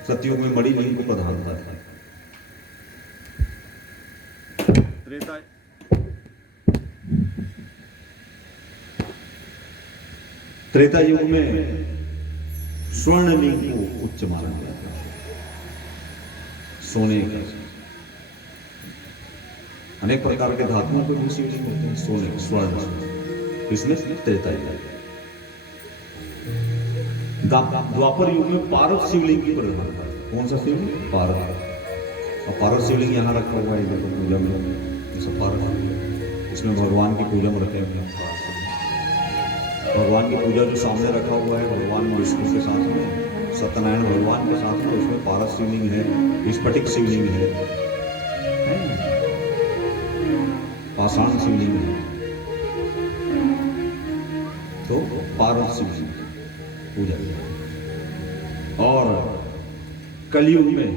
सतयुग में मणिलिंग को प्रधानता है। त्रेता युग में स्वर्णलिंग को उच्च माना गया, सोने का। अनेक प्रकार के धातुओं पर भी शिवलिंग होते हैं, सोने, स्वर्ण। इसमें त्रेता युग। द्वापर युग में पारद शिवलिंग की प्रधानता है। कौन सा शिवलिंग? पारद। और पारद शिवलिंग यहाँ रखा हुआ है पूजा में, जैसा पारद। इसमें भगवान की पूजा में रखे हुए हैं। भगवान की पूजा जो सामने रखा हुआ है, भगवान विष्णु के साथ में, सत्यनारायण भगवान के साथ में, उसमें पारद शिवलिंग है, स्फटिक शिवलिंग है, पाषाण शिवलिंग है। तो पारद शिवलिंग पूजा। और कलयुग में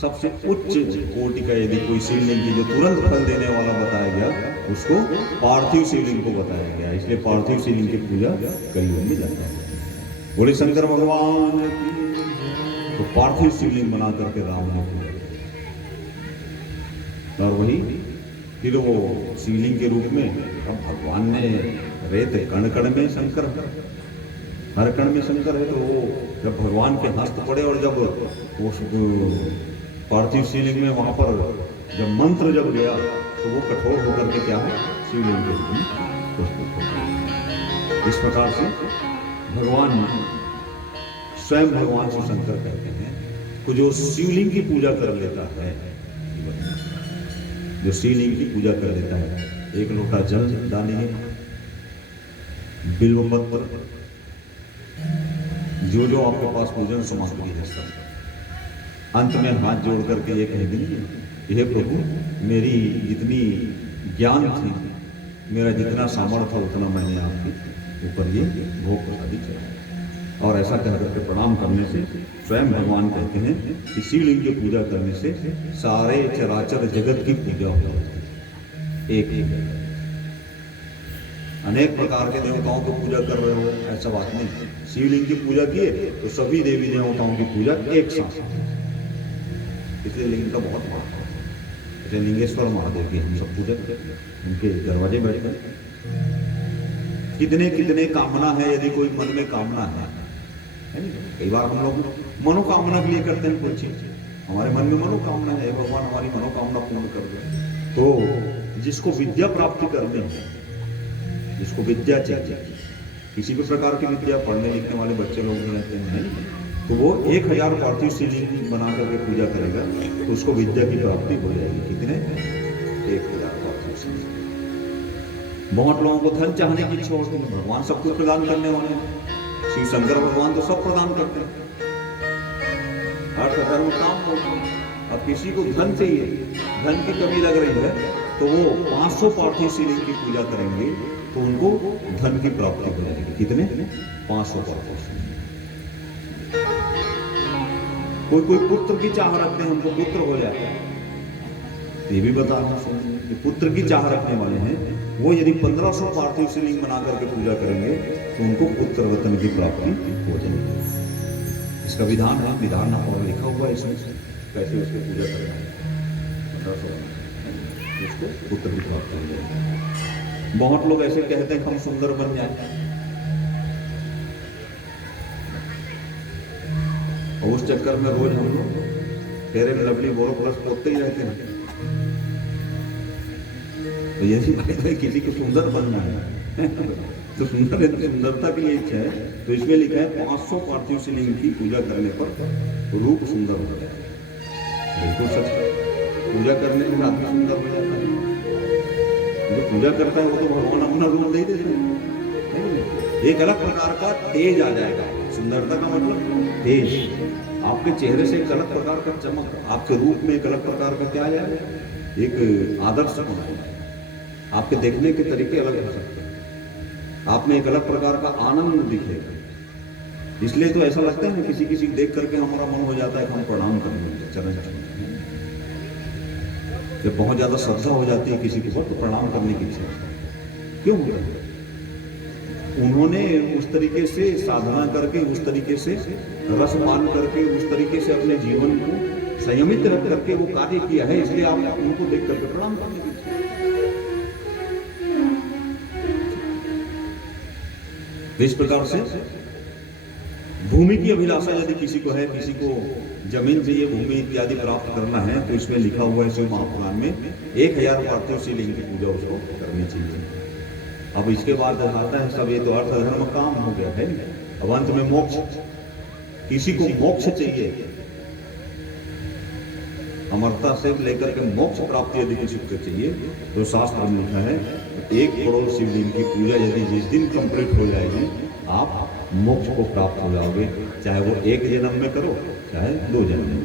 सबसे उच्च कोटि का यदि कोई शिवलिंग की जो तुरंत फल देने वाला बताया गया, उसको पार्थिव शिवलिंग को बताया गया। इसलिए पार्थिव शिवलिंग की पूजा कलयुग में जाता है। बोले शंकर भगवान की। तो पार्थिव शिवलिंग बना करके राम ने पूजा किया। और वही फिर वो शिवलिंग के रूप में अब भगवान ने रेत कण कण में शंकर, हर कण में शंकर है। तो वो जब भगवान के हस्त पड़े और जब वो पार्थिव शिवलिंग में वहां पर जब मंत्र जब गया तो वो कठोर होकर के क्या है, शिवलिंग के रूप में प्रस्तुत हो गया। इस प्रकार से भगवान स्वयं भगवान से शंकर कहते हैं कि जो शिवलिंग की पूजा कर लेता है, जो शिवलिंग की पूजा कर लेता है, एक लोटा जल डालिए, बिल्व पत्र, जो जो आपके पास पूजन सामग्री है सब, अंत में हाथ जोड़ करके ये कह दीजिए, हे प्रभु, मेरी जितनी ज्ञान थी, मेरा जितना सामर्थ्य था, उतना मैंने आपके ऊपर ये भोग प्रसादी चढ़ाया। और ऐसा कह करके प्रणाम करने से स्वयं भगवान कहते हैं कि शिवलिंग की पूजा करने से सारे चराचर जगत की पूजा हो जाती है। एक अनेक प्रकार के देवताओं की पूजा कर रहे हो, ऐसा बात नहीं। शिवलिंग की पूजा किए तो सभी देवी देवताओं की पूजा एक साथ। इसलिए लिंग का बहुत महत्व है। इसलिए लिंगेश्वर महादेव की हम सब पूजा करते हैं, उनके दरवाजे बैठकर। कितने कितने कामना है, यदि कोई मन में कामना है, कई बार हम लोग मनोकामना के लिए करते हैं कोई चीज, हमारे मन में मनोकामना है, भगवान हमारी मनोकामना पूर्ण कर दे। तो जिसको विद्या प्राप्ति करनी है, जिसको विद्या चाहिए, किसी भी प्रकार की विद्या, पढ़ने लिखने वाले बच्चे लोग रहते हैं, तो वो 1000 पार्थिव शिवलिंग बना करके पूजा करेगा तो उसको विद्या की प्राप्ति हो जाएगी। कितने? 1000 पार्थिव शिवलिंग। बहुत लोगों को धन चाहने की इच्छा होती है, भगवान सब कुछ प्रदान करने वाले हैं। शिव शंकर भगवान तो सब प्रदान करते हैं, हर धर्म काम होता है। अब किसी को धन चाहिए, धन की कमी लग रही है, तो वो 500 पार्थिव शिवलिंग की पूजा करेंगे तो उनको धन की प्राप्ति हो जाएगी। कितने? 500 पार्थिव शिवलिंग। कोई कोई पुत्र की चाह रखते हैं, हमको पुत्र हो जाए, ये भी बता रहा हूं कि पुत्र की चाह रखने वाले हैं, वो यदि 1500 पार्थिव शिवलिंग बना करके पूजा करेंगे तो उनको पुत्र रत्न की प्राप्ति हो जाएगी। इसका विधान है, विधान और लिखा हुआ है इसमें कैसे उसकी पूजा करना है, 1500 उसको पुत्र की प्राप्ति हो जाएगी। बहुत लोग ऐसे कहते हैं कि हम सुंदर बन जाए, और उस चक्कर में रोज हम लोग फेयर एंड लवली बोरोप्लस पोतते ही रहते हैं। तो यदि भाई किसी को सुंदर बनना है तो सुंदरता की इच्छा है तो इसमें लिखा है 500 पार्थिव शिवलिंग की पूजा करने पर रूप सुंदर हो जाए। बिल्कुल सच है, पूजा करने में आदमी सुंदर हो जाता है। जो पूजा करता है वो तो भगवान अपना रूप दे देते हैं। एक अलग प्रकार का तेज आ जाएगा। सुंदरता का मतलब तेज, आपके चेहरे से एक अलग प्रकार का चमक, आपके रूप में एक अलग प्रकार का क्या आ जाएगा, एक आदर्श बनाएगा। आपके देखने के तरीके अलग हो सकते हैं, आप में एक अलग प्रकार का आनंद दिखेगा। इसलिए तो ऐसा लगता है ना, किसी किसी देख करके हमारा मन हो जाता है कि हम प्रणाम करेंगे, चरण छूएंगे। जब बहुत ज्यादा श्रद्धा हो जाती है किसी के ऊपर तो प्रणाम करने की इच्छा होती है। क्यों होता है? उन्होंने उस तरीके से साधना करके, उस तरीके से रस पान करके, उस तरीके से अपने जीवन को संयमित रख करके वो कार्य किया है, इसलिए आप उनको देख करके प्रणाम करने की इच्छा। इस प्रकार से भूमि की अभिलाषा यदि किसी को है, किसी को जमीन चाहिए, भूमि इत्यादि प्राप्त करना है, तो इसमें लिखा हुआ है शिव महापुराण में 1000 पार्थिव शिवलिंग की पूजा उसको करनी चाहिए। अब इसके बाद आता है सब, ये तो अर्थ धर्म काम हो गया है। अब अंत में मोक्ष, किसी को मोक्ष चाहिए, अमरता से लेकर के मोक्ष प्राप्ति यदि किसी को चाहिए तो शास्त्र में लिखा है 1 करोड़ शिवलिंग की पूजा यदि जिस दिन कंप्लीट हो जाएगी आप मोक्ष को प्राप्त हो जाओगे, चाहे वो 1 जन्म में करो चाहे 2 जन्म में।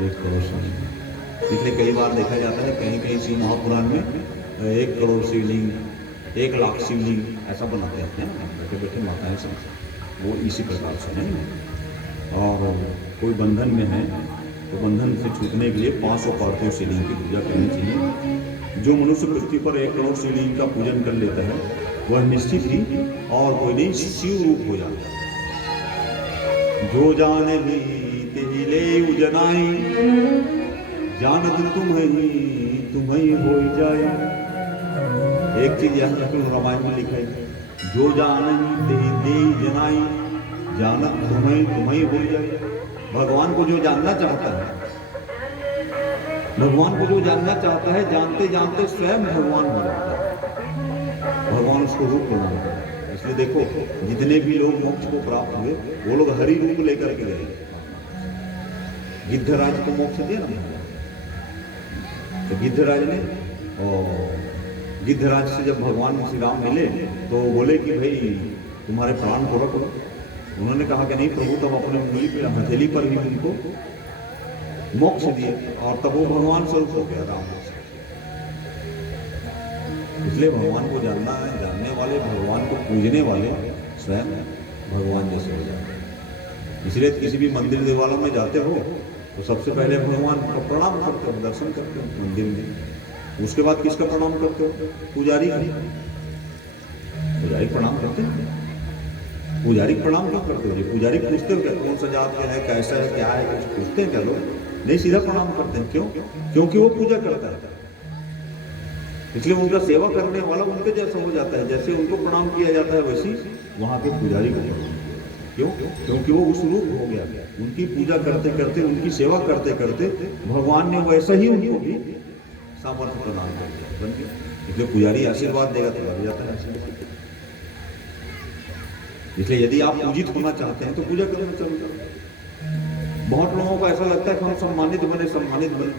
1 करोड़ शिवलिंग, इसलिए कई बार देखा जाता है कहीं कहीं शिव महापुराण में 1 करोड़ शिवलिंग, 1 लाख शिवलिंग ऐसा बनाते हैं बैठे बैठे माताएं सब, वो इसी प्रकार से है। और कोई बंधन में है तो बंधन से छूटने के लिए 500 पार्थिव शिवलिंग की पूजा करनी चाहिए। जो मनुष्य पृथ्वी पर 1 करोड़ शिवलिंग का पूजन कर लेता है वह निश्चित ही और कोई नहीं शिव रूप हो जाता है। जो जाने भी तेहि ले उजनाई, जानत तुम्हें हो जाए। एक चीज यहाँ तक रामायण में लिखा है, जो जाने तेहि ले जनाई, जानत तुम्हें हो जाए। भगवान को जो जानना चाहता है, भगवान को जो जानना चाहता है, जानते जानते स्वयं भगवान हो जाता है, भगवान उसको रूप प्रदान करता है। इसलिए देखो जितने भी लोग मोक्ष को प्राप्त हुए वो लोग हरि रूप लेकर के गए। गिद्धराज को मोक्ष दिया ना, तो गिद्धराज ने, और गिद्धराज से जब भगवान श्री राम मिले तो बोले कि भाई तुम्हारे प्राण को रख लो। उन्होंने कहा कि नहीं प्रभु, तब अपने उंगली पे हथेली पर ही उनको मोक्ष दिए, और तब वो भगवान स्वरूप हो गया राम। इसलिए भगवान को जानना है, जानने वाले, भगवान को पूजने वाले स्वयं भगवान जैसे हो जाते हैं। इसलिए किसी भी मंदिर देवालयों में जाते हो तो सबसे पहले भगवान का प्रणाम करते हो, दर्शन करते हो मंदिर में। उसके बाद किसका प्रणाम करते हो? पुजारी का। पुजारी प्रणाम करते हैं। पुजारी प्रणाम क्यों करते हो? पुजारी पूछते हो क्या कौन सा जात का है, कैसा है, क्या है, कुछ पूछते हैं क्या लोग? नहीं, सीधा प्रणाम करते हैं। क्यों? क्योंकि वो पूजा करता है, इसलिए उनका सेवा करने वाला उनके जैसा हो जाता है। जैसे उनको प्रणाम किया जाता है वैसी वहां के पुजारी को प्रणाम किया। क्यों? क्योंकि वो उस रूप हो गया। उनकी पूजा करते करते, उनकी सेवा करते करते भगवान ने वैसा ही उनको भी सामर्थ्य प्रदान कर दिया। इसलिए पुजारी आशीर्वाद देगा तो लग जाता है। इसलिए यदि आप पूजित होना चाहते हैं तो पूजा करना चालू करो। बहुत लोगों को ऐसा लगता है कि हम सम्मानित बने, सम्मानित बने।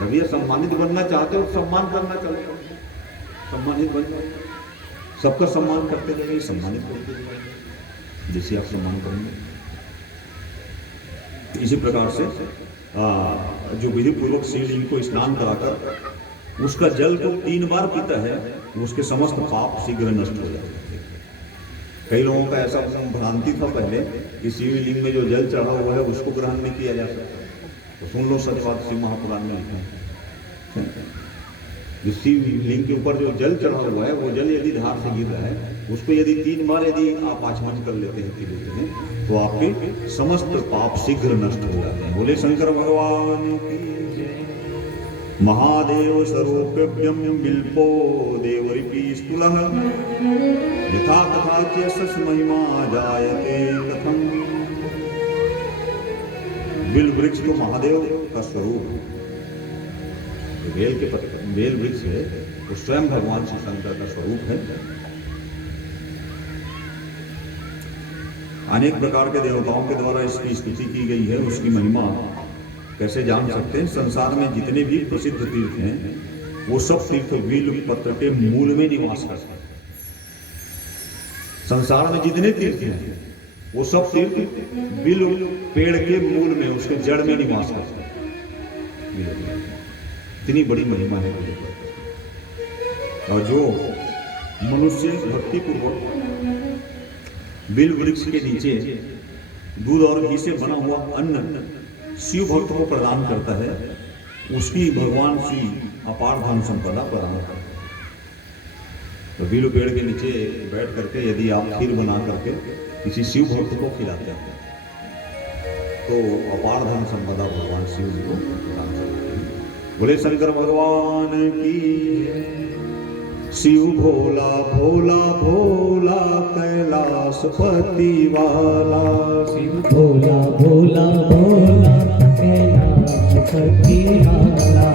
भैया सम्मानित बनना चाहते हो, सम्मान करना चालू करो। सम्मानित बन जाओ, सबका सम्मान करते जाइए, सम्मानित करते जाइए जैसे आप सम्मान करेंगे। इसी प्रकार से जो विधि पूर्वक शिवलिंग को स्नान कराकर उसका जल को 3 बार पीता है, उसके समस्त पाप शीघ्र नष्ट हो जाते हैं। कई लोगों का ऐसा भ्रांति था पहले कि शिवलिंग में जो जल चढ़ा हुआ है उसको ग्रहण नहीं किया जा सकता। तो सुन लो सच बात, शिव महापुराण में लिखा है जो शिवलिंग के ऊपर जो जल चढ़ा हुआ है वो जल यदि धार से गिर रहा है, उसको यदि 3 बार यदि आप आचमन कर लेते हैं, पी लेते हैं, तो आपके समस्त पाप शीघ्र नष्ट हो जाते हैं। बोले शंकर भगवान की जय। महादेव स्वरूप्यभ्यम बिल्पो देवरिपि स्थूलः यथा तथा च सस महिमा जायते कथम। बिल वृक्ष तो महादेव का स्वरूप है। बेल वृक्ष है वो स्वयं भगवान श्री शंकर का स्वरूप है। अनेक प्रकार के देवताओं के द्वारा इसकी स्तुति की गई है। उसकी महिमा कैसे जान सकते हैं? संसार में जितने भी प्रसिद्ध तीर्थ हैं वो सब तीर्थ बिल पत्र के मूल में निवास करते हैं। संसार में जितने तीर्थ हैं वो सब तीर्थ बिल पेड़ के मूल में, उसके जड़ में निवास करते हैं। इतनी बड़ी महिमा है। और जो मनुष्य भक्ति पूर्वक बिल वृक्ष के नीचे दूध और घी से बना हुआ अन्न शिव भक्त को प्रदान करता है, उसकी भगवान श्री अपार धन संपदा प्रदान करता है। तो बिल पेड़ के नीचे बैठ करके यदि आप खीर बना करके किसी शिव भक्त को खिलाते हैं तो अपार धन संपदा भगवान शिव जी को प्रदान करते हैं। बोले शंकर भगवान की। शिव भोला भोला भोला कैलाशपति वाला। शिव भोला भोला भोला कैलाशपति वाला।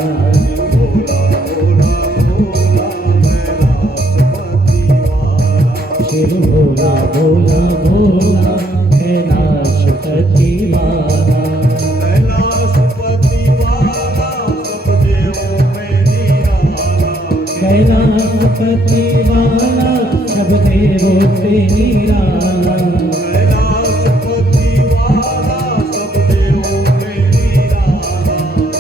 शिव भोला भोला भोला कैलाशपति वाला। शिव भोला कैलाशपति वाला सब देवों पे निराला। कैलाशपति वाला सब देवों पे निराला।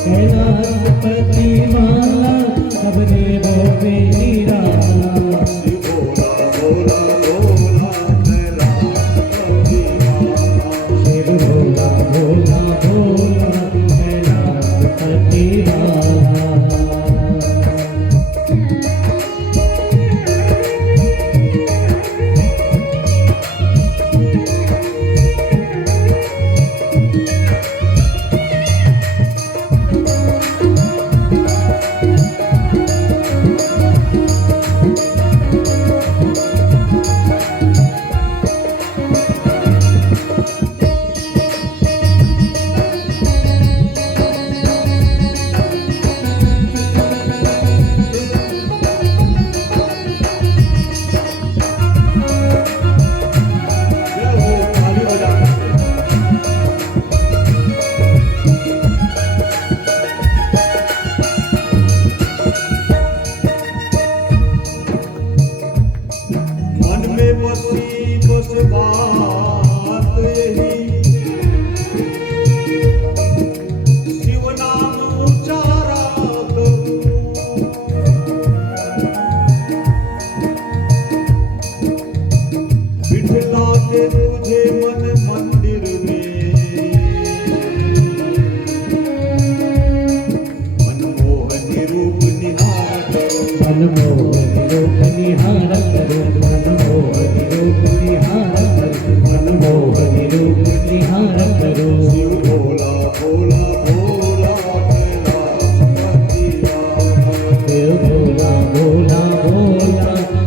कैलाशपति वाला सब देवों पे निराला। शिव भोला भोला भोला कैलाशपति वाला। शिव भोला भोला भोला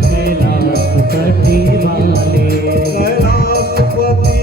कैलाशपति वाला। कैलाशपति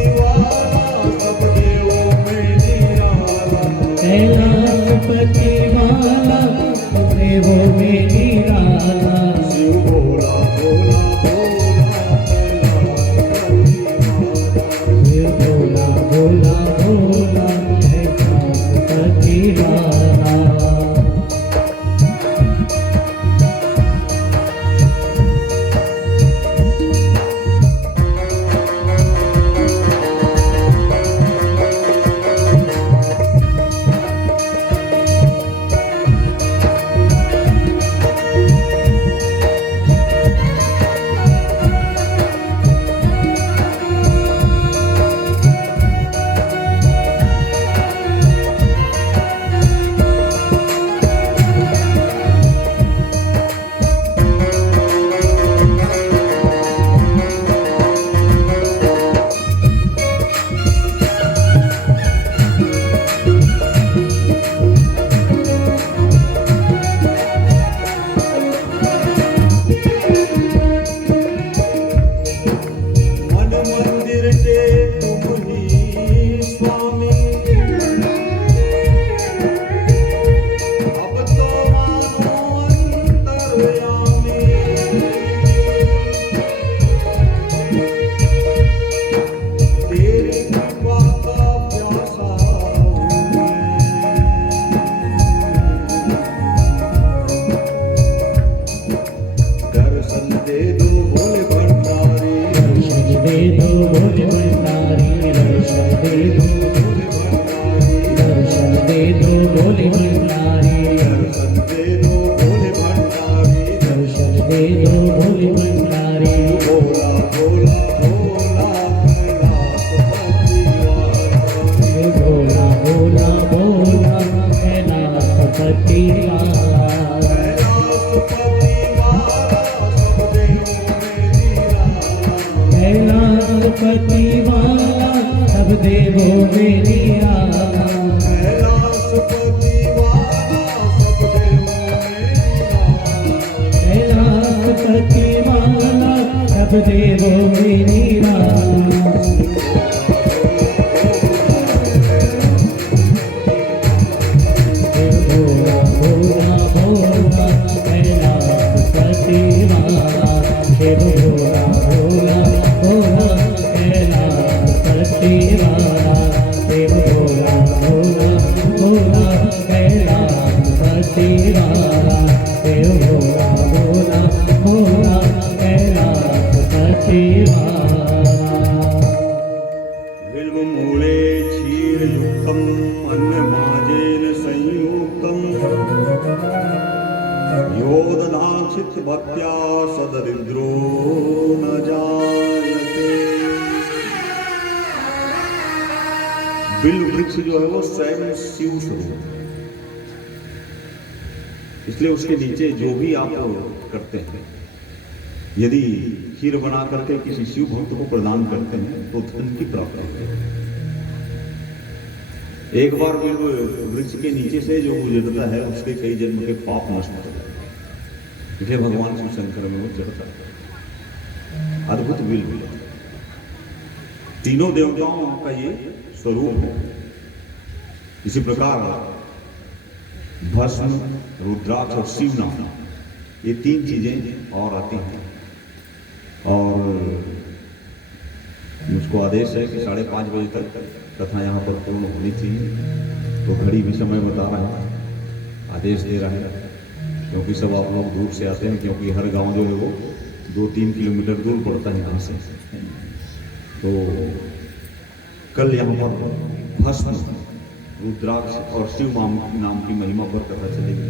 भोला भोला भोला भोला कैलाशपति वाला कैलाशपति वाला सब देवों में निराला कैलाशपति वाला सब कैलाशपति वाला सब देवों में निराला भोला भोला भोला कैलाशपति वाला शिव भोला भोला भोला कैलाशपति वाला शिव भोला भोला भोला कैलाशपति वाला शिव भोला भोला भोला कैलाशपति वाला बिल्वमूले क्षीरयुक्तम् अन्नमाजेन संयुक्तम् यो दधाचित् भक्त्या सदरिद्रो न जायते। बिल्व वृक्ष जो है वो स्वयं शिव स्वरूप है, इसलिए उसके नीचे जो भी आप करते हैं, यदि खीर बना करके किसी शिव भक्त को प्रदान करते हैं तो धन की प्राप्ति है। एक बार बिल्व वृक्ष के नीचे से जो गुजरता है उसके कई जन्म के पाप नष्ट हो जाते हैं, इसलिए भगवान शिव शंकर में वो चढ़ता है। अद्भुत बिल्व तीनों देवताओं का ये स्वरूप है। इसी प्रकार भस्म, रुद्राक्ष और शिव नाम, ये तीन चीजें और आती हैं। और मुझको आदेश है कि 5:30 बजे तक कथा यहाँ पर पूर्ण होनी चाहिए, तो घड़ी भी समय बता रहा है, आदेश दे रहा है, क्योंकि सब आप लोग दूर से आते हैं, क्योंकि हर गांव जो है वो 2-3 किलोमीटर दूर पड़ता है यहाँ से। तो कल यहाँ पर भस्म, रुद्राक्ष और शिव नाम की महिमा पर कथा चलेगी।